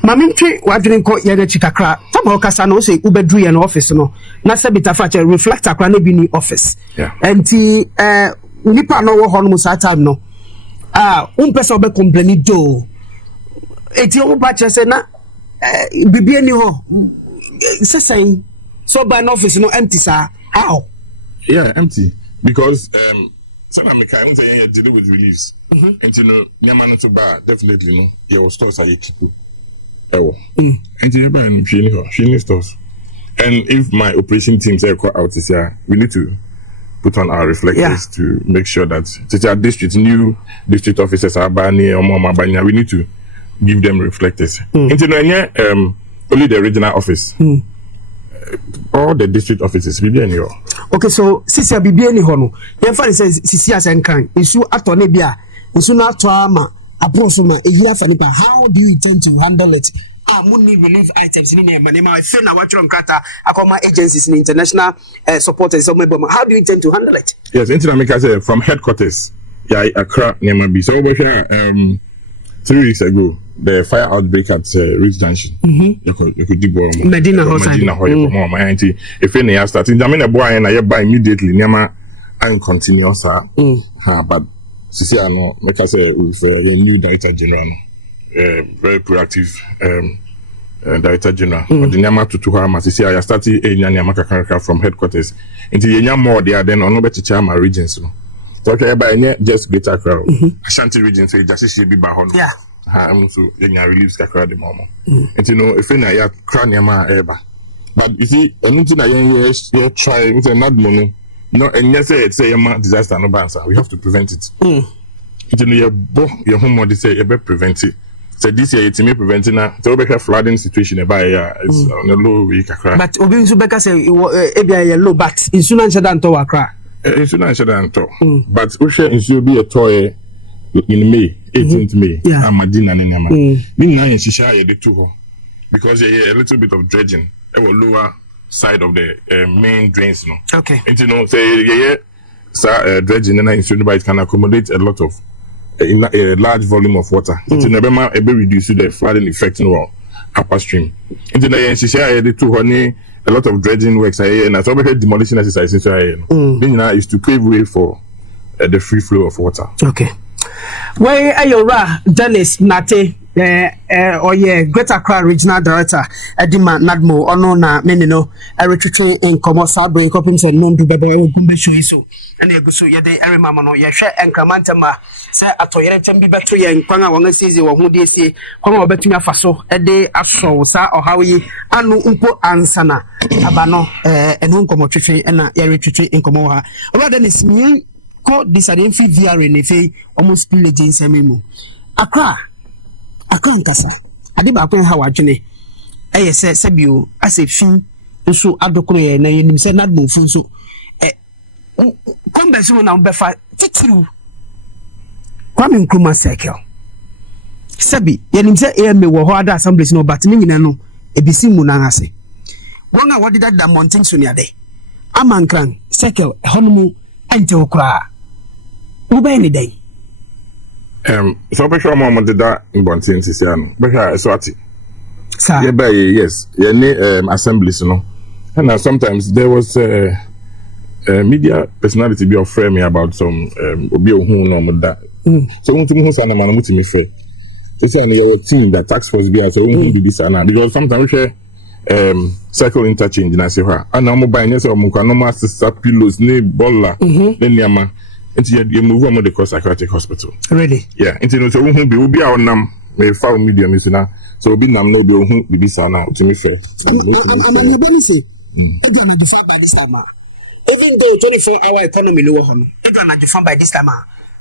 Maminti wadrin ko yede chikakra. Tama okasa no say ubedru ye no office no. Na se bitafa che reflect akra na bi ni office. Yeah. Enti nipa no wo hono musa time no. Umpesa obe complain do. Eti o ba che say na bibie ni ho. Sesai so by no office no empty sir. How? Yeah, empty because some of I won't say deal with reliefs. And you know, never to buy definitely no. Your stores are keep. And you buy any stores. And if my operation team say out this year, we need to put on our reflectors to make sure that our district, new district officers are bani or more bani. We need to give them reflectors. And you know, only the regional office. All the district offices be any ho. Okay, so sisi be any ho no. Yenfa say sisi asenkan isu atone bia isu na ato ama aprosoma ehia fa nipa. How do you intend to handle it? Money relief items in Manema, I feel now what you're Akoma agencies in international supporters. How do you intend to handle it? Yes, international from headquarters. Yeah, Accra, Nema be so 3 weeks ago, the fire outbreak at Ridge Junction. You could do Medina Hospital. If any are starting, I mean a boy and I buy immediately. Nyama and continuous. But see, I know. Make us say with a new Director General, very proactive Director General. But the Nyama to her, see, I started a Nyama from headquarters. Until you more there, then on no better Chama regions. So okay, by just greater crowd. Ashanti region say just she be bahon. Yeah. So in your reliefs crowd the moment. And you know if you na crown yama eba. But you see, anything that you try with a not mono. No, and yes, say yama disaster no answer. We have to prevent it. You know your home say you prevent it. So this year it's me preventing now. So we have flooding situation about it's on a low week. But Obi Subeka say ebia low, but in Sunan Shadan to Accra. But we share in be a toy in May, 18th May. Yeah. Amadina and Nama. Me now in Shisha the two because a little bit of dredging at the lower side of the main drains. No. Okay. And you know, say dredging and it can accommodate a lot of a large volume of water. It's never reduce the flooding effect in upstream. Into the Shisha the two a lot of dredging works and as overhead demolition exercises then is to pave way for the free flow of water. Okay. Where are you, Janice Nate, or Greater Accra Regional Director, Edima Nadmo, or no, Menino, a retreat in Commercial Break Opens and non to Bebo Gumbe. And you go so ye de every mamma no ye share and Cramantama say atoyere chambi beto ye nkwanga wanga sezi wo hu de sie kwanga obetumi afaso e de aso sa ohawi anu mpo ansana abano enu nkomo twetwe na ye retwetwe nkomo ha oba de smie ko disade fi VR ne fe almost legends ememu akra nkasa ade ba kwen ha wadwene eye se sebio ase fin nso adokoro ye na yenim se nadmo fu nso Congress will now be fight titiru. Kwame Nkrumah cycle. Sabi, yenim se me wo ho ada assemblies no but me nyina no ebisi mu na ase. Wonga wodi that mountain so near there. Amankran cycle honomu ante okra. Wo be ni dey. So be sure mama did that in mountain sisiano. Be sure so ati. Sir. Yeah, by yes. Yeah, ni assemblies no. And sometimes there was media personality be offer me about some obi ohun no that. So unto me say na man muti me fe. So say na your team that tax force be so who do this na because sometimes we share cycle interchange na say ha. And na mo buy na say mo kwa normal sister pillows ni bolla then niama. Until you move on the cross psychiatric hospital. Really? Yeah. Until so who be obi a nam me foul media me na. So obi nam no be ohun be bisa na to me fe. I'm going to say by this time. Even though 24-hour economy low on, by this time,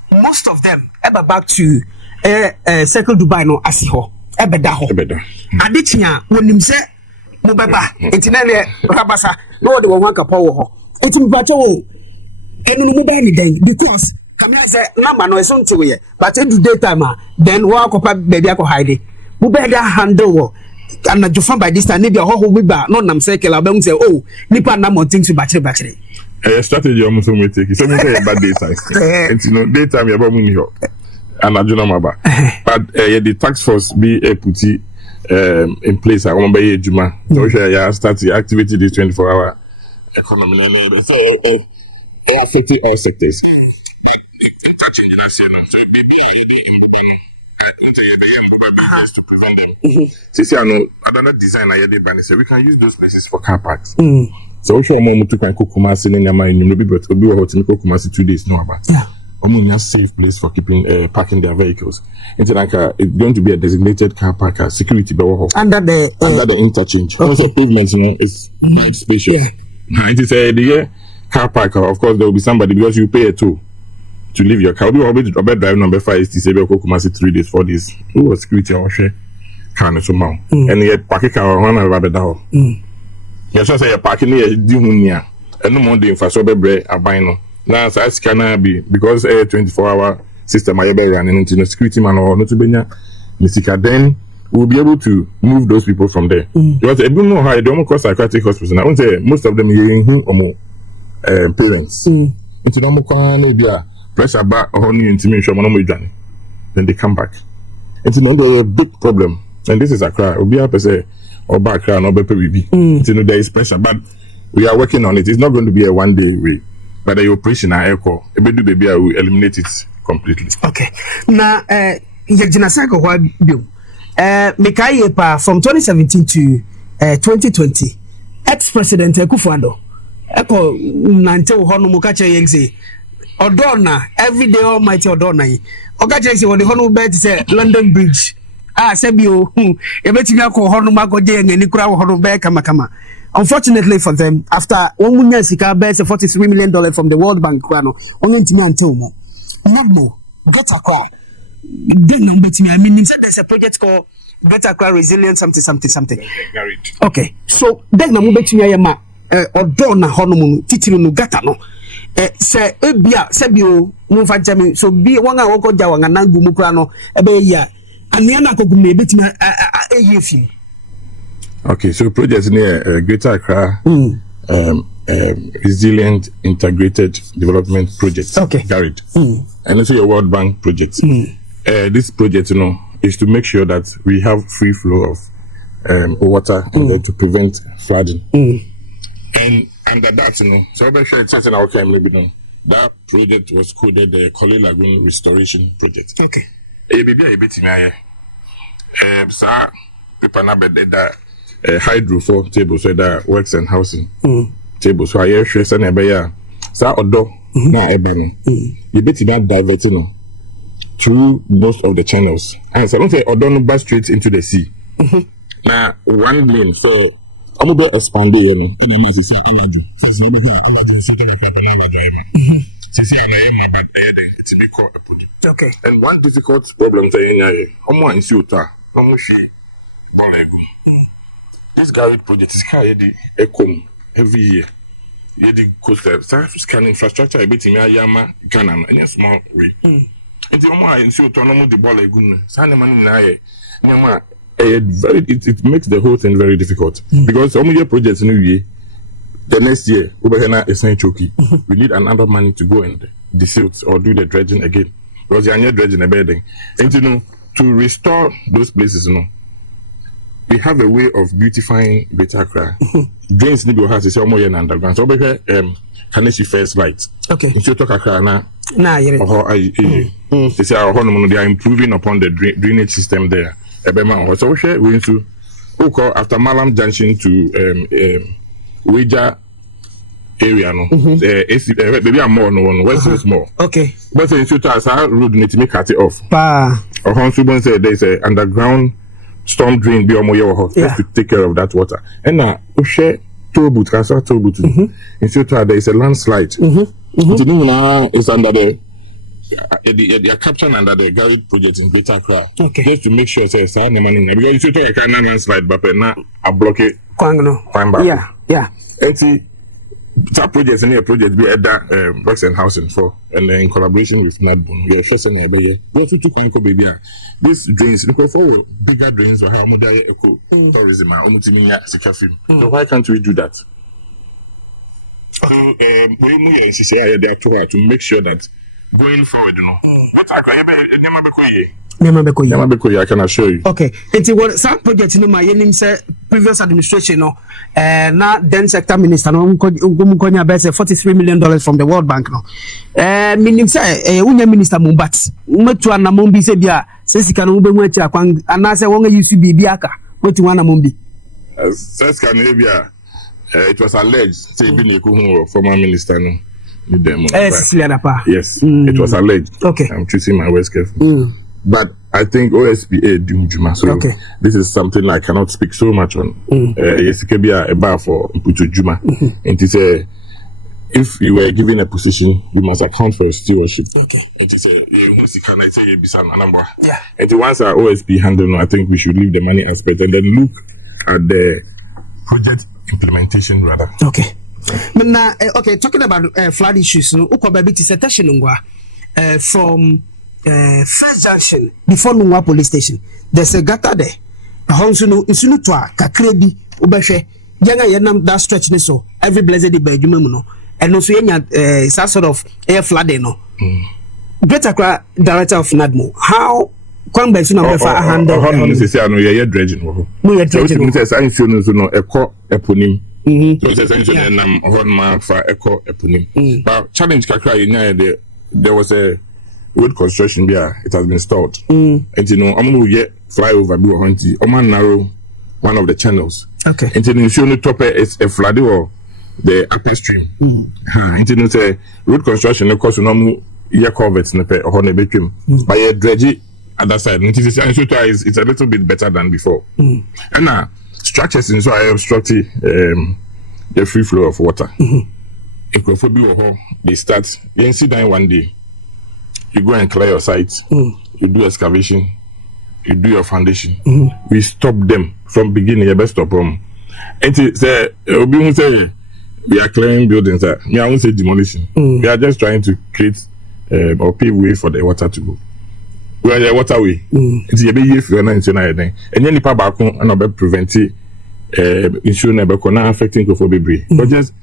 most of them ever back to Circle Dubai no asiho ever daho. Adichia when him say mubaba internally rabasa no the one kapo ho. It's mbacho enu mubaba ni den because kamera say number no so ntiwe but do daytime then wa kopa baby akọ hide. Mubaba handle and Jofan by this time maybe a whole wiba no nam circle abem say oh nipa na mountain to battery. Strategy almost we take it. So we say bad daytime. And you know daytime you about money here. And I do not remember. But the tax force be put in place. I want by Juma. So yeah, start the activity this 24-hour economy. So affecting all sectors. To prevent them. Since I know another design I did ban say we can use those places for car parks. So we show more to can Kumasi in your mind, you but we will to Kumasi 2 days no about. Yeah. A safe place for keeping parking their vehicles. It's going to be a designated car park security under the interchange. Okay. Also pavement, you know, it's quite spacious. Yeah. It is the car park, of course there will be somebody because you pay a toll to leave your car. We will be drive number 5 is to say Kumasi 3 days, 4 days. Who was security or share? Can somehow. And yet parking car one rather yes, I say parking here Dunia. And no more the infrastructure bread are buying. Now as can be because 24-hour system I be running into the security man or not to be then we'll be able to move those people from there. Because I don't know how I don't cross psychiatric hospital. I won't say most of them hearing or more parents. Into no more pressure back or intimation then they come back. It's a big problem. And this is Accra. Obi a say or Accra no be PBB. There is pressure, but we are working on it. It's not going to be a one-day way. But the operation echo, ebedu baby will eliminate it completely. Okay. Now, Yejina Sako wa bio. Mekaye pa from 2017 to 2020. Ex-president Akufo-Addo. Eko nante ho no mukache yengse. Odona every day almighty Odona yi. Okache say wodi ho no be say London Bridge. Sebio ebetimi akọ ho no magoje ngani kura ho no be kama. Unfortunately for them, after one million sika bears $43 million from the World Bank, only until more. Not more. Get Accra. I mean, there's a project called Get Accra Resilient something. Okay, so then I'm betting you ma or dona honeymoon titiru no gata no. Say ebia sebio mo fa jami so bi one a woko ja wanga nangu mu kra no ebe ya aniana ko gume betimi eyefim. Okay, so projects near Greater Accra Resilient Integrated Development Project. Okay. Carried. And also your World Bank project. This project, is to make sure that we have free flow of water and then to prevent flooding. And under that, so I'm sure it's in our time, that project was coded the Koli Lagoon Restoration Project. Okay. Sir, people na that. Hydro for table so that works and housing table so I share say na be ya sa odo na ebe no you beti na divert through most of the channels and so don't say odo no back straight into the sea na one lane so omo be expand here no in the say aladu say be aladu say to make na aladu say na but it's be called a project. Okay. And one difficult problem say omo ansi ota omo she bolego. This garage project is carried every year. The coastal scan infrastructure a bit in Yama, Ghana, and a small way. And the Oma in autonomous the ball lagoon, Saneman Yama, it makes the whole thing very difficult. Because some of your projects new year, the next year, Ubahena is saying choky. We need another money to go and desilt or do the dredging again. Because you're dredging a bedding. And to restore those places, we have a way of beautifying Greater Accra. Drains need to have to say more than underground. So can see first light. Okay. If you talk Accra now, they say they are improving upon the drainage system there. So we into after Malam Junction to Wager area maybe I'm more no west is more. Okay. But in Suta road need to make cut it off. Or Honsuban said there's a underground storm drain be just to take care of that water. And now share Tobut, in Suta there is a landslide. It's under the caption under the garage project in Greater Accra. Okay. Just to make sure because you should talk a landslide but now I block it. Yeah. And see that project and a project be at that works and housing for and in collaboration with NADBON. We are just saying we also took Anko baby. These drains look forward bigger drains or how much eco tourism so why can't we do that? To make sure that going forward, what I can assure you. Okay. It's what some project my name say previous administration now then sector minister Umukonya best $43 million from the World Bank meaning say unya minister Mumbat metu na mombi se bia se sika no be mu achi akwan ana se won use bibi aka wetu wana mombi it was alleged say be na hu former minister no. Yes, it was alleged. Okay. I'm choosing my words carefully. But I think OSPA do Juma. So this is something I cannot speak so much on. Yes, it can be a bar for Mputu Juma. And to say, if you were given a position, you must account for your stewardship. Okay. And to say, and to once our OSP handle, I think we should leave the money aspect and then look at the project implementation rather. Okay. Now, okay, talking about flood issues, from First Junction before Nungwa Police Station, there's a gutter there. A house no twa kakrebi ubeshe yanga yenam that stretch ne so every blessed day by juma and also yenya sort of air flooding no. Greater Accra Director of NADMO, how Kwan be so na be fa handle. Honno se say no ye dredging wo. No ye dredging. So say nsuo no so no ekọ eponim. So say nsuo no nam honma fa ekọ eponim. But challenge kakra ye there was a road construction there. It has been stalled. And you know, I'm going to get flyover be hunty. I'm going to narrow one of the channels. Okay. And you know, show the top is a flood or the upper stream. And you know, say road construction, of course, no year culverts in the or on the bedroom. But a dredgy at that side. And it's a little bit better than before. And now structures in so I obstructed the free flow of water. They start. You see that one day. You go and clear your site, you do excavation, you do your foundation. We stop them from beginning, you best stop them. And say, we are clearing buildings. Me, I won't say demolition. We are just trying to create or pave way for the water to go. We are the waterway. It's a big if you're not in anything. And then the back and about preventing insurance about not affecting cophobia. But just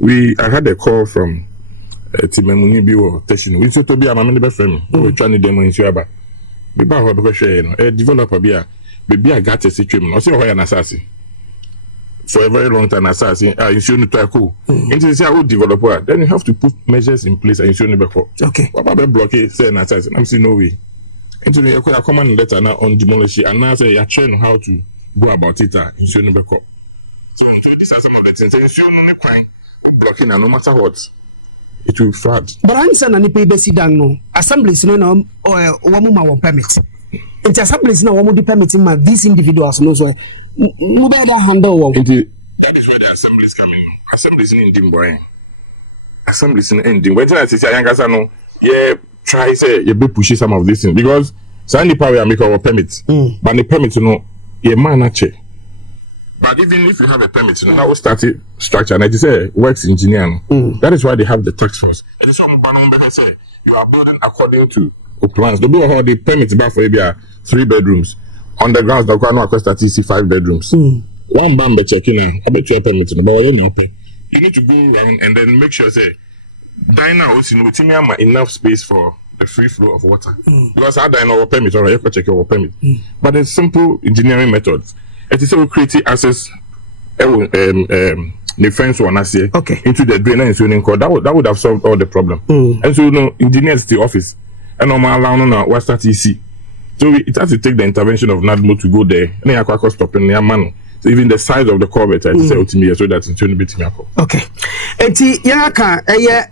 I had a call from Timemuni Biwo Detention. We said to be a man in the frame. We trying to demo in Suaba. Be back or the share, a developer be a got a situation. I say, why an assassin for a very long time. Assassin, insurance to a cool. Into the old developer, then you have to put measures in place and insurance before. Okay. What about blockade? Say an assassin. I'm saying no way. Into the command letter now on demolition, and now say you're training how to go about it. Insurance before. So these are some of the things. Insurance only crime blocking, and no matter what. It will flood. But I'm saying any pay besi dang no. Assemblies no or wamuma won permit. It's assemblies no wamu di permit ma these individuals no so no better handle one. That is why the assemblies coming. Assemblies in Dimboy. Assemblies in Indim. When I say Yangasa no, yeah, try say you be pushing some of these things because Sandy Power make our permits. But the permit no, yeah man actually. But even if you have a permit, that will start it structure. And I say works engineer. That is why they have the task force. And this one say you are building according to plans. The building how the permit about for maybe 3 bedrooms. On the grounds, the ground request that is 5 bedrooms. One bambe checking now. I bet you a permit but you need to go around and then make sure say diner also enough space for the free flow of water. Because I dine our permit or you can check your permit. But it's simple engineering methods. It is all creating access the fence one into the drain and swimming core. That would have solved all the problem. And so engineers the office and normal allowing what's that easy. So it has to take the intervention of NADMO to go there. And then I stopping their man. So even the size of the corvette I say to me so that it's going to be Timako. Okay. Eti yaka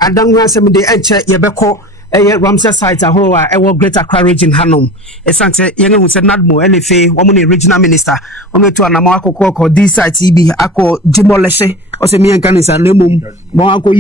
adanwa sem de enche yebeko Ramsey site aho a Greater Accra region hanom esante yenga hu se NADMO LFA womo ne regional minister womo to anamo akoko this site ibi akọ demolish o se mi enka nisa lemom mo akọ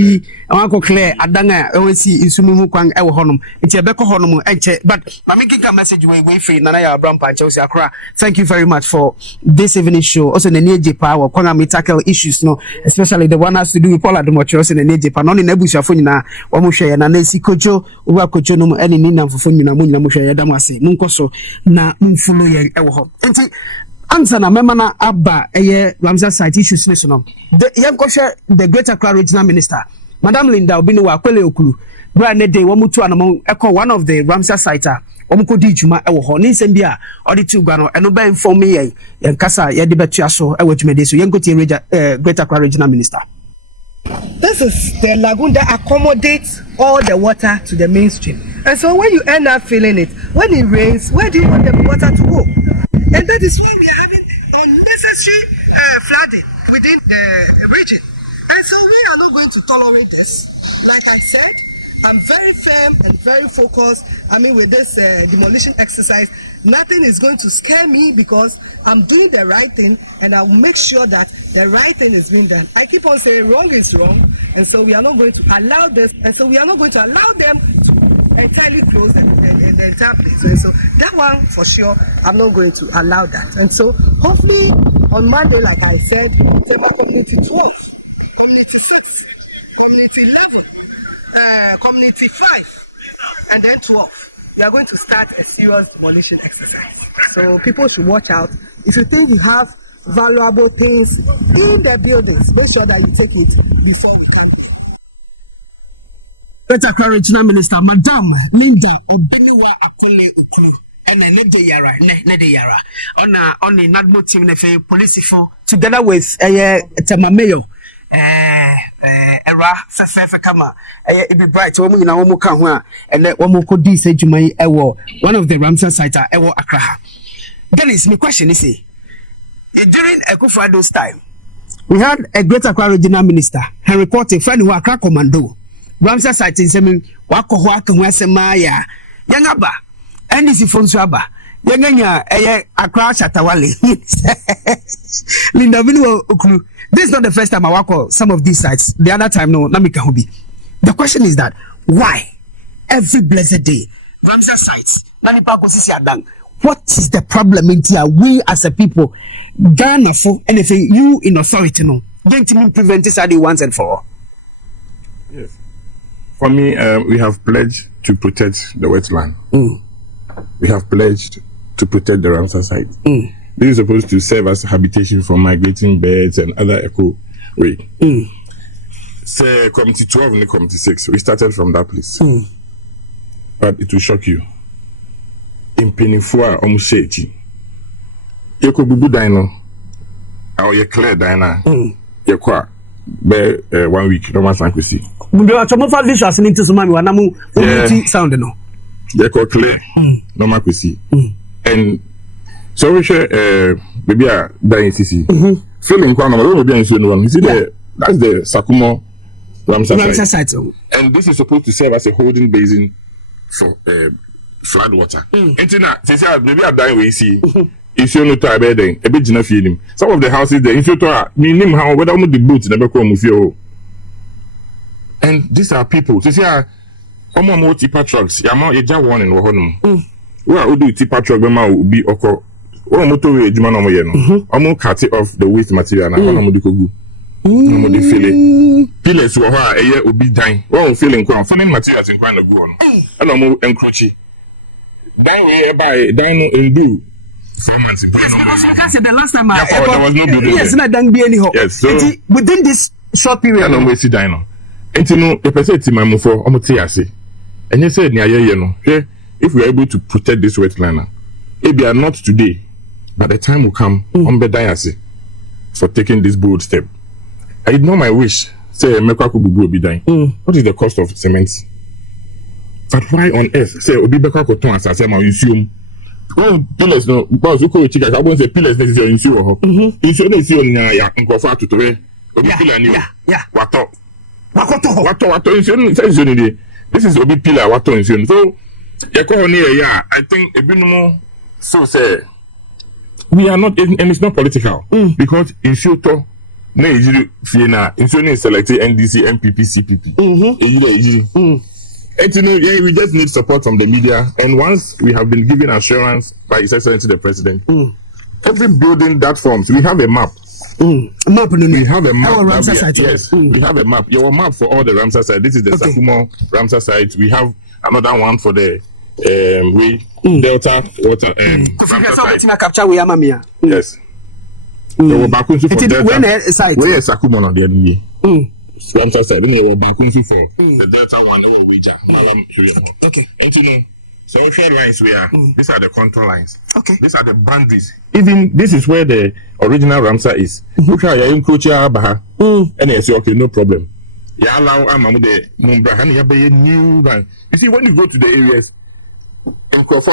akọ clear adanga si isumu hu kwan ewo honom enti ebeko honom enche but mami kika message we free nana ya Abraham Pancha o se Accra. Thank you very much for this evening show. Also ne neje power kwan me tackle issues no especially the one has to do with Paul Adom-Otchere also ne neje pa no ne abusuafo nyina womo hwe na na sikojo uwa kojo no eni ni na fofo nyina mo nyina mo hwe yeda mo ase munkoso na mfolo ye ewo ho enti answer na mema na aba Ramsey site issues ne so no the Greater Accra regional minister Madam Linda Obinu wa kwele okulu bra ne dey wo mutu anamo one of the Ramsey site omko di juma ewo ho ni nsem bia odi tu gwa no eno ba inform ye kasa ye de betua so ewo jumede so yenko tie Greater Accra regional minister. This is the lagoon that accommodates all the water to the mainstream. And so when you end up filling it, when it rains, where do you want the water to go? And that is why we are having unnecessary flooding within the region. And so we are not going to tolerate this. Like I said, I'm very firm and very focused. With this demolition exercise, nothing is going to scare me because I'm doing the right thing and I'll make sure that the right thing is being done. I keep on saying wrong is wrong, and so we are not going to allow this, and so we are not going to allow them to entirely close the entire place. And so that one for sure, I'm not going to allow that. And so hopefully on Monday, like I said, Tema Community 12, Community 6, Community 11, Community 5, and then 12. We are going to start a serious demolition exercise. So people should watch out. If you think you have valuable things in the buildings, make sure that you take it before we come. Greater Accra regional minister Madam Linda Obinu wa Okulu and then ne de yara on the Nadmo team ne police for together with Tamameyo era fefe kama it be bright wo mu na wo mu ka ho a ene wo mu ko di se dwumai ewo one of the Ramsar site ewo Accra. Dennis, my question is during Akufo-Addo's time we had a great Accra regional minister Henry Quartey friend who Accra commando Ramsar site in semi wa ko ho aka ho asema ya yangaba NDC fonso aba yanganya Accra Chatawale Linda Vinu Okulu. This is not the first time I work on some of these sites. The other time, no, Namika Hobi. The question is that why every blessed day, Ramsar sites, what is the problem in here? We as a people, Ghana for anything, you in authority, no, going to prevent this once and for all. Yes. For me, we have pledged to protect the wetland. We have pledged to protect the Ramsar site. This is supposed to serve as habitation for migrating birds and other eco way. Say Committee 12 and Committee 6, we started from that place. But it will shock you. In Penifua, Omushechi, you could be dino, or you clear dina, you qua, 1 week, no one's like we see. We are some of our visuals into some money, Wanamu, sound, no. They call clear, no man we see. And so we share maybe a dying CC. Feeling quite normal, you see that's the Sakumo Ramsar site. And this is supposed to serve as a holding basin for flood water. Maybe a dying we see. If you not a bed, a bit enough feeling. Some of the houses there, if you talk, meaning how whether the boots never come with you. And these are people. So see, I'm more tipper trucks. I'm not a job one in Wahonum. Well, do tipper truck will be oko. Oh, motorway, Jumano, I'm cut it off the waste material. I'm going to go. I'm going to feel it. Pillars were a year will be dying. Oh, feeling quite funny materials in kind of go on. And I'm more encroaching. Dying by dying and do. 4 months. That's the last time I ever. There was no building. Yes, not done be anyhow. Yes, so within this short period. I don't waste dino. And you know, if I say to my move for Omotiasi, and you said, if we are able to protect this wetland, maybe not today. But the time will come on Bedayasi for taking this bold step. I know my wish. Say Mekwaku will be dying. What is the cost of cement? But why on earth? Say Obi Bekwaku ton as I say my assume. Well, pillars no. Because you call it chicken. I won't say pillars necessarily insure. Insure is your ya uncofa to today. Obi pillar new. Yeah. Wato insure says you. This is Obi pillar wato insure. So you call near ya. I think a bit more. So say. We are not, and it's not political because insurer, insurance selected NDC, MPP, CPP. And you know, we just need support from the media. And once we have been given assurance by His Excellency the President, every building that forms, we have a map. We have a map. Yes, we have a map. Your map for all the Ramsar sites. This is the Sakumo Ramsar site. We have another one for the Delta water capture we amamia. Yes. There were Bakunsu for Delta. Side. Where is Sakumo on the other Ramsar side. Then there were Bakunsu for the Delta one over Wager. Okay. And you know, social lines we are. These are the control lines. Okay. These are the boundaries. Even this is where the original Ramsar is. Okay, you encroach Abaha. And they say, okay, no problem. You allow the Mumbrahani have a new bank. You see, when you go to the areas. Bandits,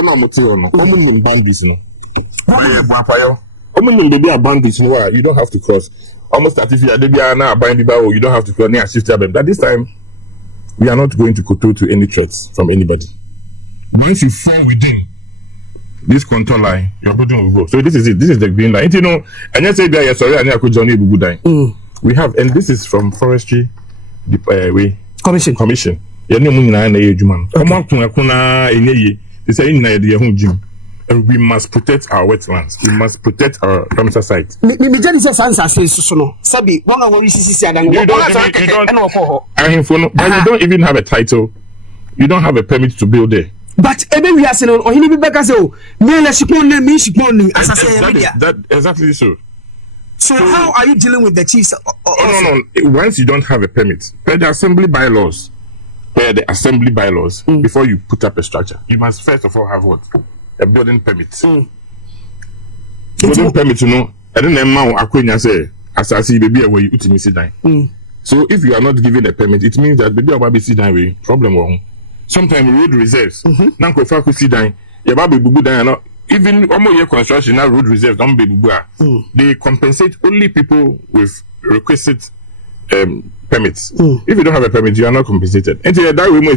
no. Bandits, no. You don't have to cross. Almost as if you are now buying the bow, you don't have to cross near shift them. But this time, we are not going to kowtow to any threats from anybody. Once you fall within this control line, your building will go. So this is it. This is the green line. You know, and you say that sorry, I could join you. We have, and this is from Forestry Commission. And we must protect our wetlands. We must protect our Ramsar site. You don't even have a title. You don't have a permit to build there. But we are saying, or he be back as oh, that exactly so. So how are you dealing with the chiefs? No. Once you don't have a permit, per the assembly bylaws, before you put up a structure, you must first of all have what? a building permit. Building permit, you know, I don't know how I say, as I see baby away, you to sit down. So if you are not given a permit, it means that baby will be sit down way. Problem wrong. Sometimes road reserves. Now if I could sit down, your baby bubu down. Even almost construction now road reserves don't be bubu. They compensate only people with requisite permits. If you don't have a permit, you are not compensated. And that way, we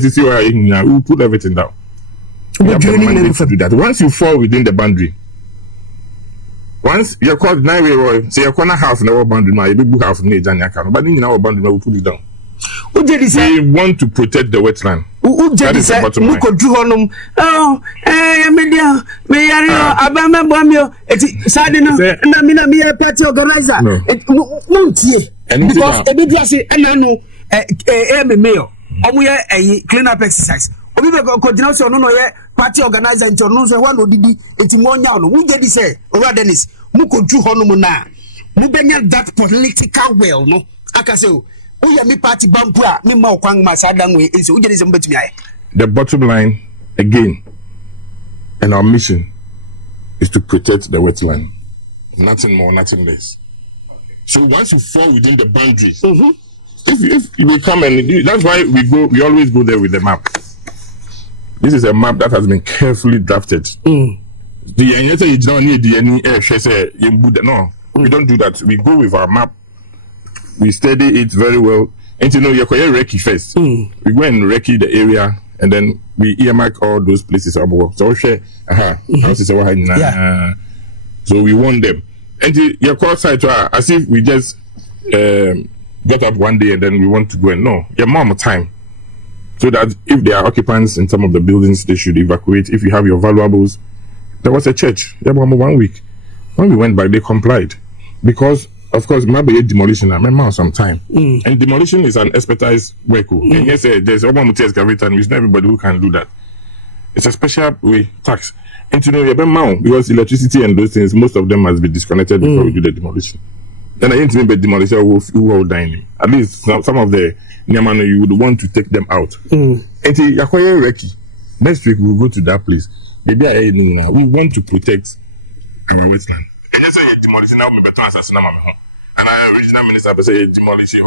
will put everything down. We have the mandate to do that. Once you fall within the boundary, once you're called 9-way, say you're corner half in our boundary, now you big half in the account, but in our boundary, we will put it down. We want to protect the wetland. That is the bottom line. Clean up exercise. Obi be coordination no ye party organizer into no say one odidi enti mo nya no wo je di say Owura Dennis mu kontru ho no mu na mu benya that political will no aka say o ya me party bampu a me ma okwan ma sa dan we so wo je di say mbetumi aye. The bottom line again, and our mission is to protect the wetland. Nothing more, nothing less. So once you fall within the boundaries, if you come and that's why we always go there with the map. This is a map that has been carefully drafted. No, we don't do that. We go with our map. We study it very well. And you know, you're quite recce first. We go and recce the area, and then we earmark all those places. So so we want them. And you're quite side as if we just get up one day and then we want to go and no, you're more time. So that if there are occupants in some of the buildings, they should evacuate. If you have your valuables, there was a church. There was 1 week. When we went back, they complied. Because, of course, maybe demolition, I remember some time. And demolition is an expertise work. And yes, there's a one excavator, and it's not everybody who can do that. It's a special way tax. And you know, because electricity and those things, most of them must be disconnected before we do the demolition. Then I ain't even demolition who will die. At least some of the Nyamano, you would want to take them out. And next week we'll go to that place. Maybe we want to protect the wetland. And that's why demolition now and I original minister say demolition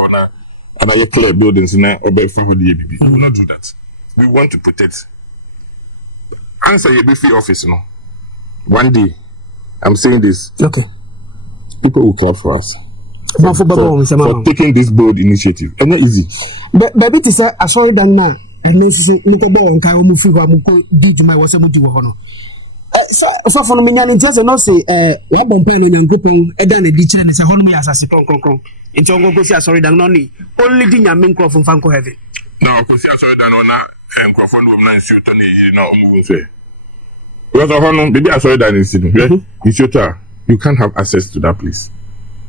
and I clear buildings in or by family. We will not do that. We want to protect. Answer your free office, no. One day, I'm saying this. Okay. People will clap for us. For taking this bold initiative. And not easy. Baby, it is a sorry than now. And then she said, Look about and can move through due to my was able to honor. So for me, and just not say, what Bompay and group and then a ditch and it's a whole me as a second. In Tongo, sorry than only thing I mean from Fanco Heavy. No, because sorry than on and Crawford will not shoot on the now moving. Because of honor, maybe I saw that incident. You can't have access to that place.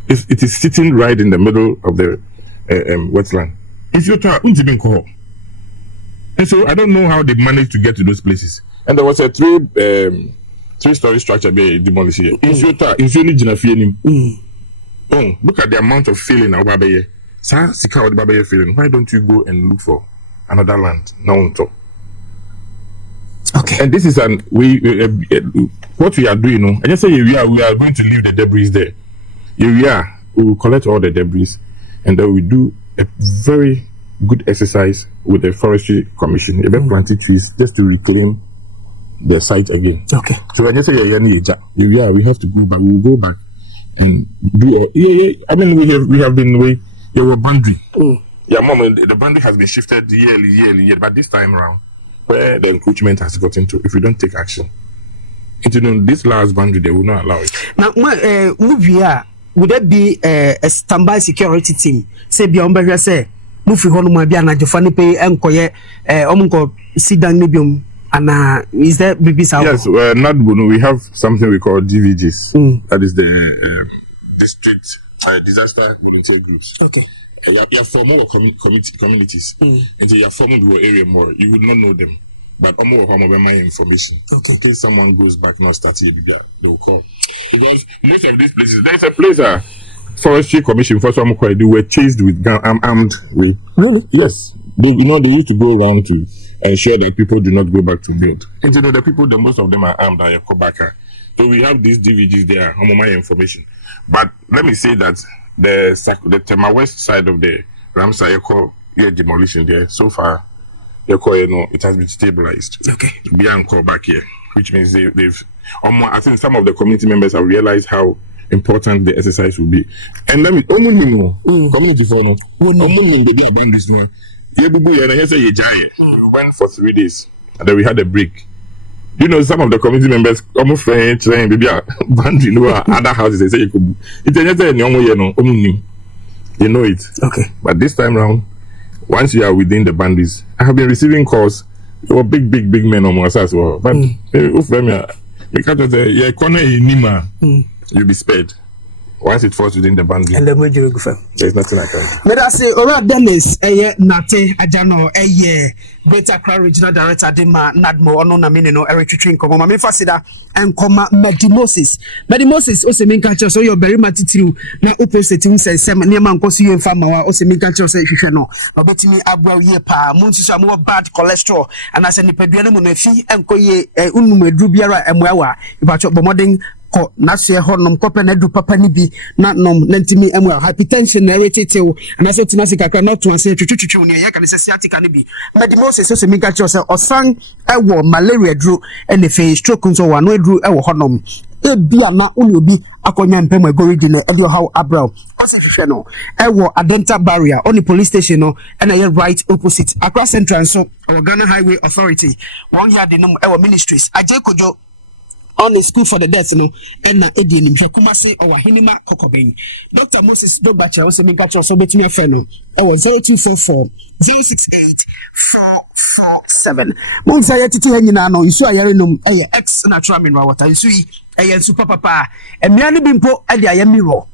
It is sitting right in the middle of the wetland. It's your tower, and so I don't know how they managed to get to those places. And there was a three-story structure being demolished here. It's your tower, it's only Jinafianim. Oh, look at the amount of filling now, Babaye. Sir, Sika the Babaye filling. Why don't you go and look for another land now on top? Okay. And this is what we are doing. I just say we are going to leave the debris there. We will collect all the debris, and then we do a very good exercise with the Forestry Commission. We planted trees just to reclaim the site again. Okay. So I just say we have to go back. We will go back and do. I mean, we have been your boundary. Yeah, mom. The boundary has been shifted yearly, but this time around, where the encroachment has gotten to, if we don't take action, this last boundary, they will not allow it. Now, would there be a standby security team? Say beyond Barrier say, Mufi Honoma Biana Jofani pay Enkoye, Omunko Sidan Nibium, and is there BB? Yes, not we have something we call DVGs. That is the district disaster volunteer groups. Okay. You are forming communities, and you are forming your area more. You would not know them, but my information. Okay. In case someone goes back, not start here, they will call. Because most of these places, there's a place, Forestry Commission for some they were chased with armed with. Really? Yes. They used to go around to ensure that people do not go back to build. And the people, most of them are armed and Kobaka. So we have these DVGs there, on my information. But let me say that the Tema West side of the Ramsar demolition there, so far, it has been stabilized. Okay. We are called back here, which means they've I think some of the community members have realized how important the exercise will be. And let me community for no we went for 3 days and then we had a break. You know, some of the community members almost French maybe other houses they say you could you know it. Okay. But this time round, once you are within the boundaries, I have been receiving calls. There were big men on us as well. But you'll be spared. Once it falls within the boundary, and then we do there's nothing I can do. But I say, alright, Dennis, Nate, Ajano, Greater Accra Regional Director, Dima, Nadmo, Ono Namino, Eric Trichin, Koma, Mefasida, and Koma, Medimosis. Medimosis, also mean catcher, so you're very much to now opposite things and some near man, Cosi and Fama, also mean catcher, say, you know, but betting me abroad year pa, Munsa more bad cholesterol, and as an Epediano Munefi, and Koye, Unume, Drubiara, and Wawa, about your bombarding. Nasia honum kopena du papa ni bi na nom nantimi emwa hypertension na retete and aso tinasi kakra not to answer chuchuchu ne ya kan se sciatica ni bi medimosis so mi ka cho se osan ewo malaria dru ene fe stroke nso wa no dru ewo honum e bia na uni obi akonya mpem agoridi na e how abrow ose hwehwe no ewo adenta barrier on the police station no and a right opposite across central so Ghana Highway Authority one year the nom ewo ministries aje kojo on the school for the death, no, and Eddie in Jakumase or Hinima Kokobin. Dr. Moses Dobacha also make catch also between your friend or 0244 068 447. Monsignor Titi Henino, you saw a yarinum, a ex natural mineral water, you see a super papa, and Miani Bimpo at the Ayamiro,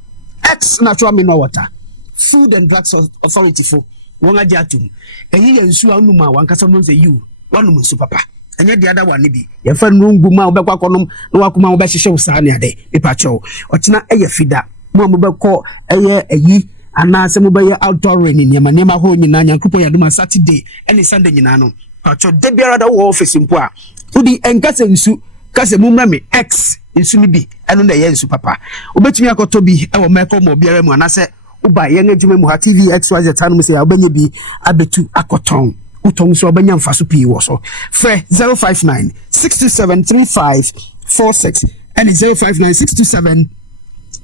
ex natural mineral water, Food and Drugs Authority for one adiatum, and he and Suanuma, one customer say you, one super papa. And yet the other one be your friend room buma obekwa konom no wakuma obehye usa ne ade ipacho otina eye fida mo mobekọ eye eyi anase mobeye outdoor training nema ho nyina nyankopon yadoma Saturday and Sunday nyina no pacho de biara da wo office mpo a udi enkase nsu kase mumra me x nsu ni bi eno na ye nsu papa obetumi akoto bi e wo meko mo biara mu anase uba ye ngejuma mu ha TV XYZ tanu mu se ya obanye bi abetu akoton Utong so abanya mfaso pi wo so fe 059 627 3546 and 059 627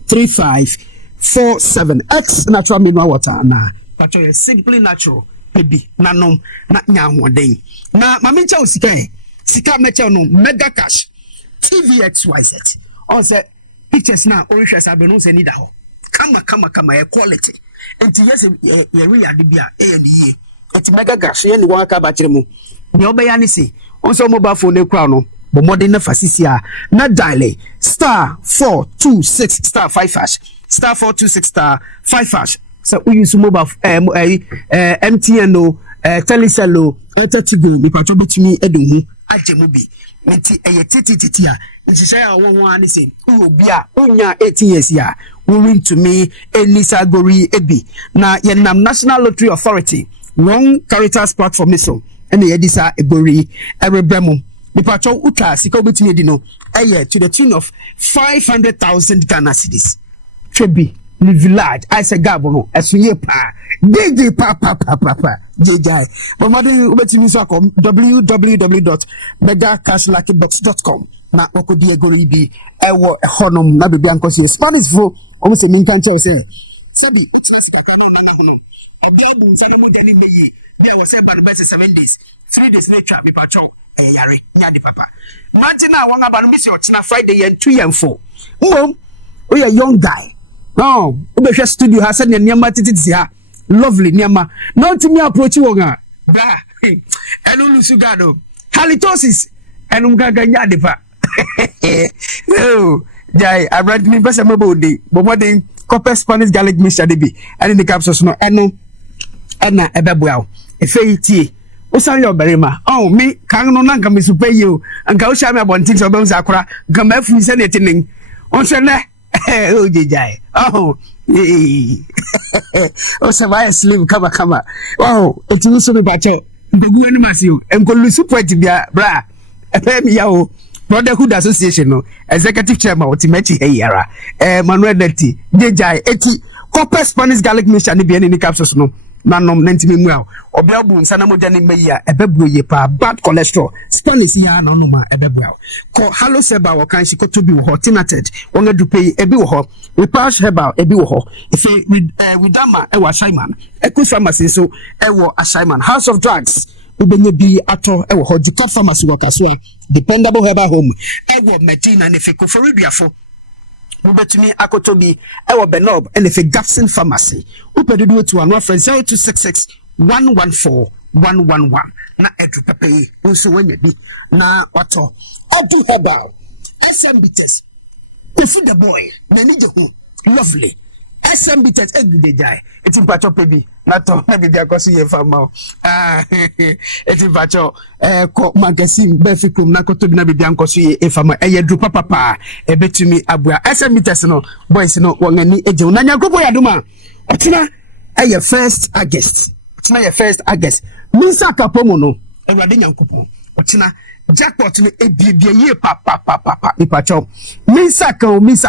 3547 X natural mineral water na pacho simply natural baby nanom na nyahoden na mamencha sika mecha no mega cash TVXYZ on say pictures na orishas abeno se nida ho kama quality enti yes ye real de bia e eti mega gas ye ni waka ba kire mu ne obeya ni si onso mobile phone ekura no bo modern na fasisi a na dial *426 *5# *426 *5# so we use mobile MTN no Telecel Atatigo mi patcho betumi edunhu ajemu bi nti eye titi a nhihye a won ani se obi a onya 18 years ya we win to me Enisa Gori ebi na yenam National Lottery Authority wrong characters platform so and the edisa egori erebremu bipacho uta sika obetumi edi no to the tune of 500,000 Ghana cedis trebi ni village I say gabo no esunye pa DJ pa JJ but modern obetumi so kom www.megacashluckybets.com na okodi egori bi ewo honom na bibia nkosi Spanish vo omo se minkan tell say sebi chance ka no Obiabu Nsanamu Dani Meye, there was 7 days, 3 days later, me patrol, yare, nyadi papa. Martina, one about Miss Yorkshire Friday and 2 and 4. We a young guy. No, Ubesha studio has said Nyama Titizia, lovely Nyama. Not to me approach you, bra, and Ulusugado, halitosis, and Umgaganyadipa. Oh, Jai, I read me best a body, but what they copper Spanish garlic Mr. Debbie, and in the capsules no, Anna Ebebwell, a fate. Osan yo berima. Oh me kan no nanka me super you. Anka o sha me abontin so be zakora. Gama fu se netenin. On se ne oh jejai. Oh. O se vai slim kama. Wow, eti so me bacho. Mpebu enu masio. Enkolu support bia bra. Epemi ya o. Brotherhood Association no executive chairman Otimechi Eyara. Manuel Neti. Dejai eti copper Spanish garlic mixture ni bia ni capsules no. Nanom nentimi mu a. Obia bu nsana moja ni meyi a ebebu ye pa bad cholesterol. Spanish ya no no ma ebebu a. Ko Hello Seba wo kan shi koto bi wo ho tinated. Wonga dupe ebi wo ho. We pass herbal ebi wo ho. Ife widama e wa Shaiman. Ekus pharmacy so e wo Ashaiman. House of Drugs. Ubenye bi ato e wo ho Detention pharmacy wo kaso dependable herbal home. E wo Medina ne fe Koforiduafo. Ubetumi akotobi e wo Benob e ne fe Gafson pharmacy. Upedudu to anwa friend 0266 114 111 na edu pepe unso wanya bi na wato edu herbal SMB test pefu the boy na nije ho lovely SMB test egide jai eti pacho pebi na to na bibi akoso ye fama eti pacho ko magazine be fikum na kotobi na bibi ankoso ye fama eyedu papa ebetumi abua SMB test no boys no wongani eje na nyagobo yaduma otina eye 1st August otina ye 1st August minsa kapomo no ewade nyankopon otina jackpot no ebiebie ye papa ipacho minsa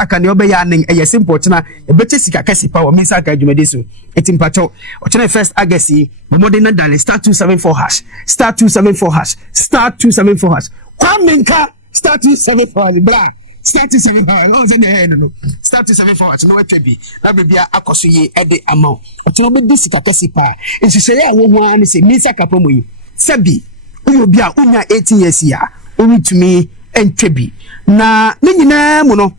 ka ne obeya nen eye simple otina ebeche sika kesi pa wo minsa ka adwumade so etimpacho otina 1st August yi modern dial star 274 hash star 274 hash star 274 hash kwa minka star 274 hash bra start to 7 hours no say no start to 7 hours no atwabi na bebia akoso ye ede amount oto be disika kesi pa nsise ya wo ho ani se minsa kapomo yi sabi obi a unya 18 years ya oritumi entwabi na ne nyina mu no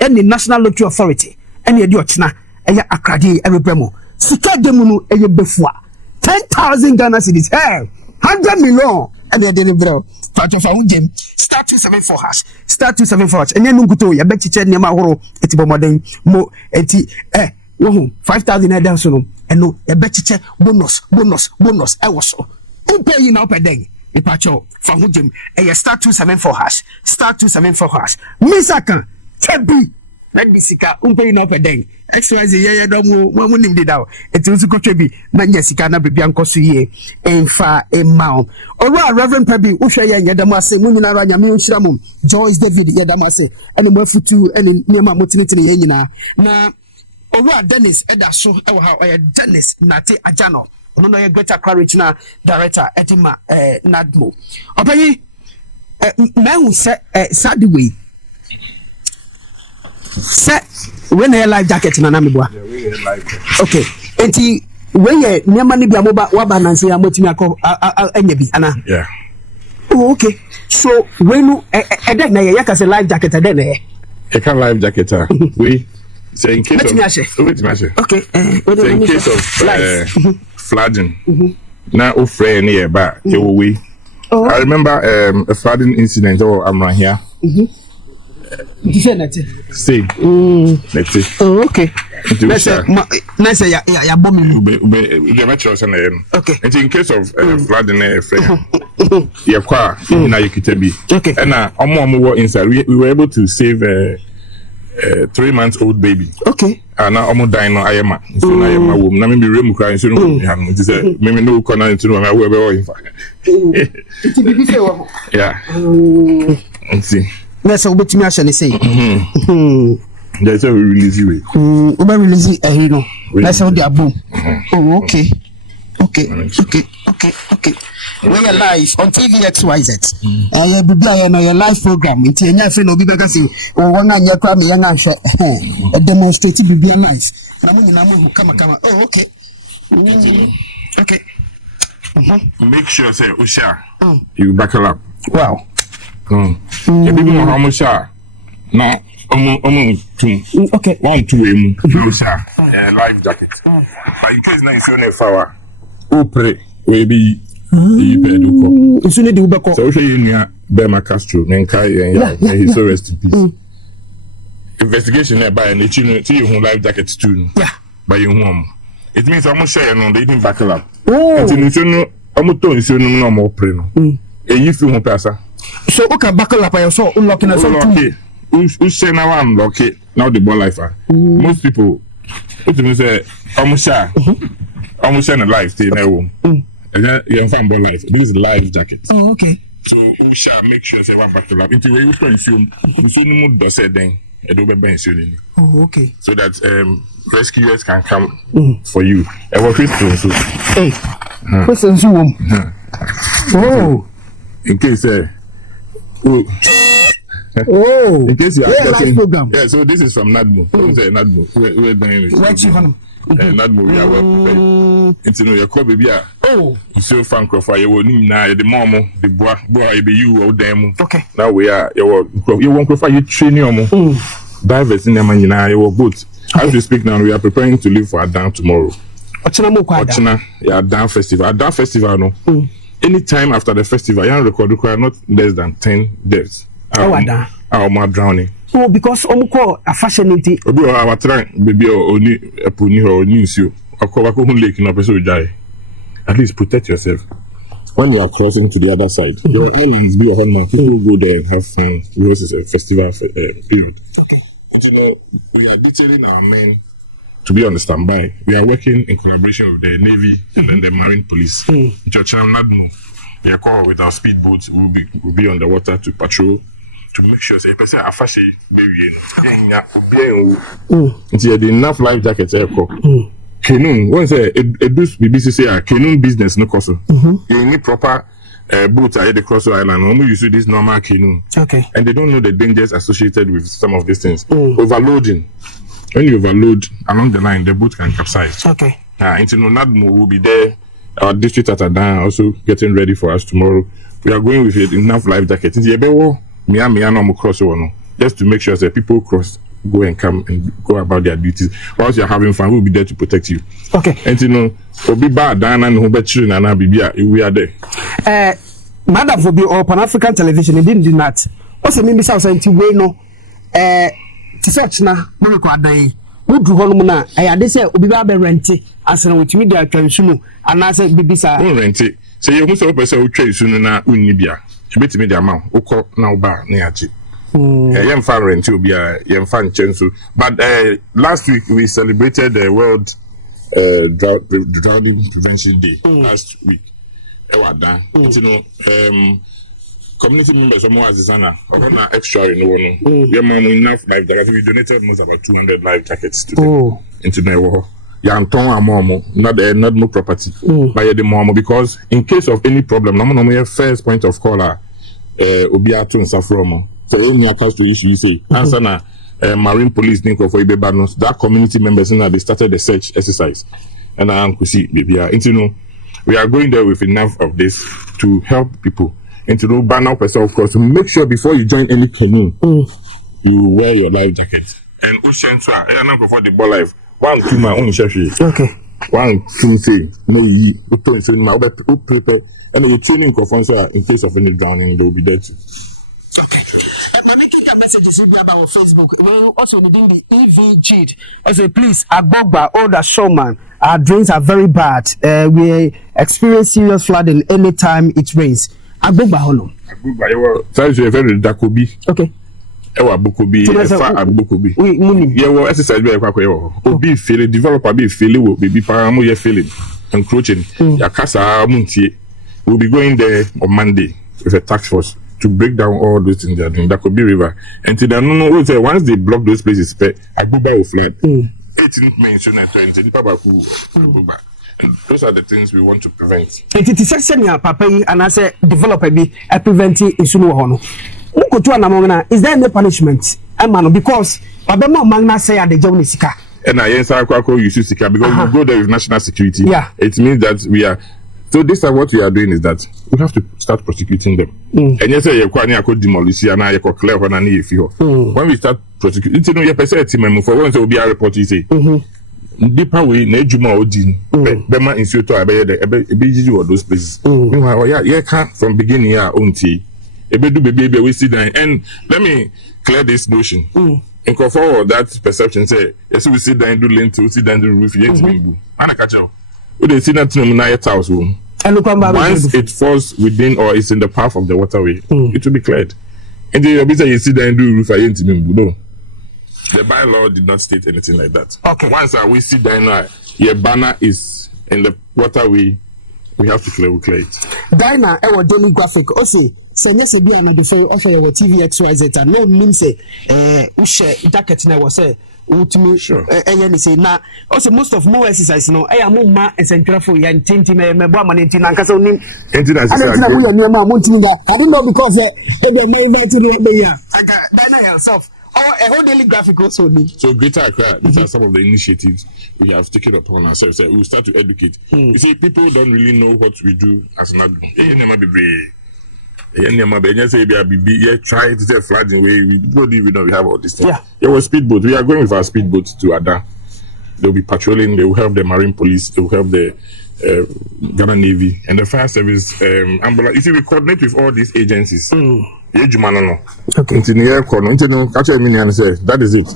any National Lottery Authority any ede ochina eya akrade ebebremo sika demu no eye befua 10,000 Ghana cedis 100 million and ede ne bro part of our game star 274 hash star 274 hash enye nunkuto ya bechiche ne ma horo etibo modern mo enti wo 5,000 eda so no eno ya bechiche bonus e wo so upe yi na opeden ipacho fa ho game star 274 hash star 274 hash misaka tebi na disika upe yi na opeden XYZ ye do mu nim di dawo eti usuko twebi na nya sika na bebia nkoso ye emfa emao ora Reverend Pebi wo hwe ye yedam ase mu nyina ra nyame nhira mum Joyce David yedam ase ene mafutu ene niam motinitini ye nyina na ora Dennis edaso e wo ha oye Dennis nate ajano ono no ye Greater Courage na director etima Nadmo obayi mehu se sadway set when a life jacket na namibwa okay enti when ye nyama ni bia moba wa balance ya motimi akọ anya bi ana yeah oh okay so when you na ye yakase life jacket eden na ye can life jacket we say in case of okay in case of flooding na o friend here ba e wo we I remember a flooding incident or I'm here see oh okay let's say ya bomb the metro okay and in case of flooding ya kwa na yikitabi okay and omo were inside we were able to save a 3-month-old baby okay and now omo dying no ayema so na ayema wom na me rem cry so no han it say me no corner into no we be in fact it be say wo yeah see let's go betimi ashani say there's a release way we release no let's hold the boom oh okay we are live on TV XYZ bibia na your live program nti enya fe no bi beka say o wona anya kwa me yanga hwe demonstrate bibia live na mo nyina mo kama oh okay okay make sure say usha you back up wow you be more how sha no tum okay 1 2 emu usha life jacket but in case na you feel no power o pray we be you bedu ko isu ne di ubeko so we nua Bema Castro nenka he so rest in peace investigation there by na chi no you life jacket too yeah by you home it means I'm share no they didn't back up until no I'm to nso no no mo pray no you feel home pasa so okay back up by so unlock na so who share now unlock it now the born life most people what you say I'm share na life stay na home And then you find more life. This is life jacket. Oh, okay. So we shall make sure say one back to lab. Into where you consume, no does it then. Oh, okay. So that rescuers can come for you. I work with you. So. Hey, question Zoom. Oh, in case oh, in case you are live program. Yeah, so this is from Nadmo. Nadmo. We're doing it. Nadmo, we are well prepared. It's your call baby. Oh, you so fan croffer. You will need now the momo, the boy, be you or them. Okay. Now we are you won't croffer. You train your divers in the man. Your boat. As we speak now, we are preparing to leave for Adom tomorrow. Otchere, yeah, Adom Festival. Adom Festival, no. Anytime after the festival, you require not less than 10 deaths. More drowning. Oh, because a fashionity. Obi our try baby oni eponi or news you. Akwa ko hun lake na person die. At least protect yourself. When you are crossing to the other side, your islands be a home. People go there and have fun. This is a festival period. Okay. But we are detailing our men to be on the standby. We are working in collaboration with the Navy and then the Marine Police. We are called with our speedboats. We'll be on the water to patrol to make sure say person afashi baby the enough life jackets canoe once edus BBC say canoe business no cost. You need proper boats at the cross island. Only you see this normal canoe. Okay. And they don't know the dangers associated with some of these things. Overloading. When you overload along the line, the boat can capsize. Okay. Into Nadmo will be there. Our district at Adom also getting ready for us tomorrow. We are going with enough life jackets. Just to make sure that people cross, go and come and go about their duties. Whilst you're having fun, we'll be there to protect you. Okay. And we are there. Madam for be on Pan-African television, it didn't do that. Also, maybe South Saint Wayno, such na, day. Who drew Holmana, I had say, Ubi renty, as an with media transunu, and I said, Bibisa. Don't rent it. So you must open so trade soon na Unibia. You bet me the amount, Oko now bar neachi. Young fan rent will be a young fan chensu. But last week we celebrated the World Drowning Prevention Day. Last week. Community members more as Zana or extra in one. Your mom enough life that we donated most about 200 life jackets to them into the war. Not more property. By the mom because in case of any problem, no first point of call Obiato and Safromo. For any accounts to issue, you say answer na Marine Police think of Ibebanos. That community members they started the search exercise. And I could see baby we are going there with enough of this to help people. And to ban out yourself, of course, to make sure before you join any canoe, you wear your life jacket. And ocean try, I don't go for the ball life. 1, 2, my own chef. Okay. 1, 2, say, no, you prepare, and you're training conference in case of any drowning, they will be there too. Okay. My making messages about Facebook. Also within the EVG. I say, please, Agbogba, all the showman, our drains are very bad. We experience serious flooding anytime it rains. Agbogba Hollow. Agbogba, you were very Dakobi. Okay. Ewa Bokobi, Bokobi. You were exercise by a be feeling, developer be feeling, will be paramo, you're feeling, encroaching. Yakasa Munti will be going there on Monday with a task force to break down all those things they are doing. Dakobi River. And to the once they block those places, Agbogba will flood. 18th May, 2020, Agbogba. And those are the things we want to prevent. And it is section ya papa and I say developer be a preventing issue no. Is there any punishment? Because Babema Magna say at the Johnny Sika. And I answer Kwako you Sika because we go there with national security. Yeah. It means that we are so this is what we are doing is that we have to start prosecuting them. And yes, you can demolish and I can clear when I need when we start prosecuting, it's no your person for once will be a report you say. Deeper way, Nejuma Odin, Bema Institute, I or those places. From beginning, yeah, own tea. Baby, we see that. And let me clear this notion. And go forward that perception say, yes, we sit down, do lintel, sit down, do roof, yet bimbo. And I catch up. They see that to my house room. And once it falls within or it's in the path of the waterway, it will be cleared. And then you sit down, do roof, I ain't bimbo. The bylaw did not state anything like that. Okay. Once we see down now, your banner is in the waterway, we have to clear it. Dina, our daily graphic, also, send us a be another fair offer your TV XYZ and no means say, Ushe, jacket never say, ultimately, sure. Say, now, also, most of more exercise, no, I am more and central for you and tinting me, my woman in Tinancaso. I don't know because they may invite to the area. I got Dina yourself. Oh, a whole daily graphic also. So Greater Accra, these are some of the initiatives we have taken upon ourselves. We will start to educate. You see, people don't really know what we do as an admin. Try to say flooding way. We don't even know we have all this thing. There was speedboat. We are going with our speedboat to Adom. They will be patrolling. They will help the Marine Police. They will help the Ghana Navy and the fire service. You see, we coordinate with all these agencies. Okay. That is it.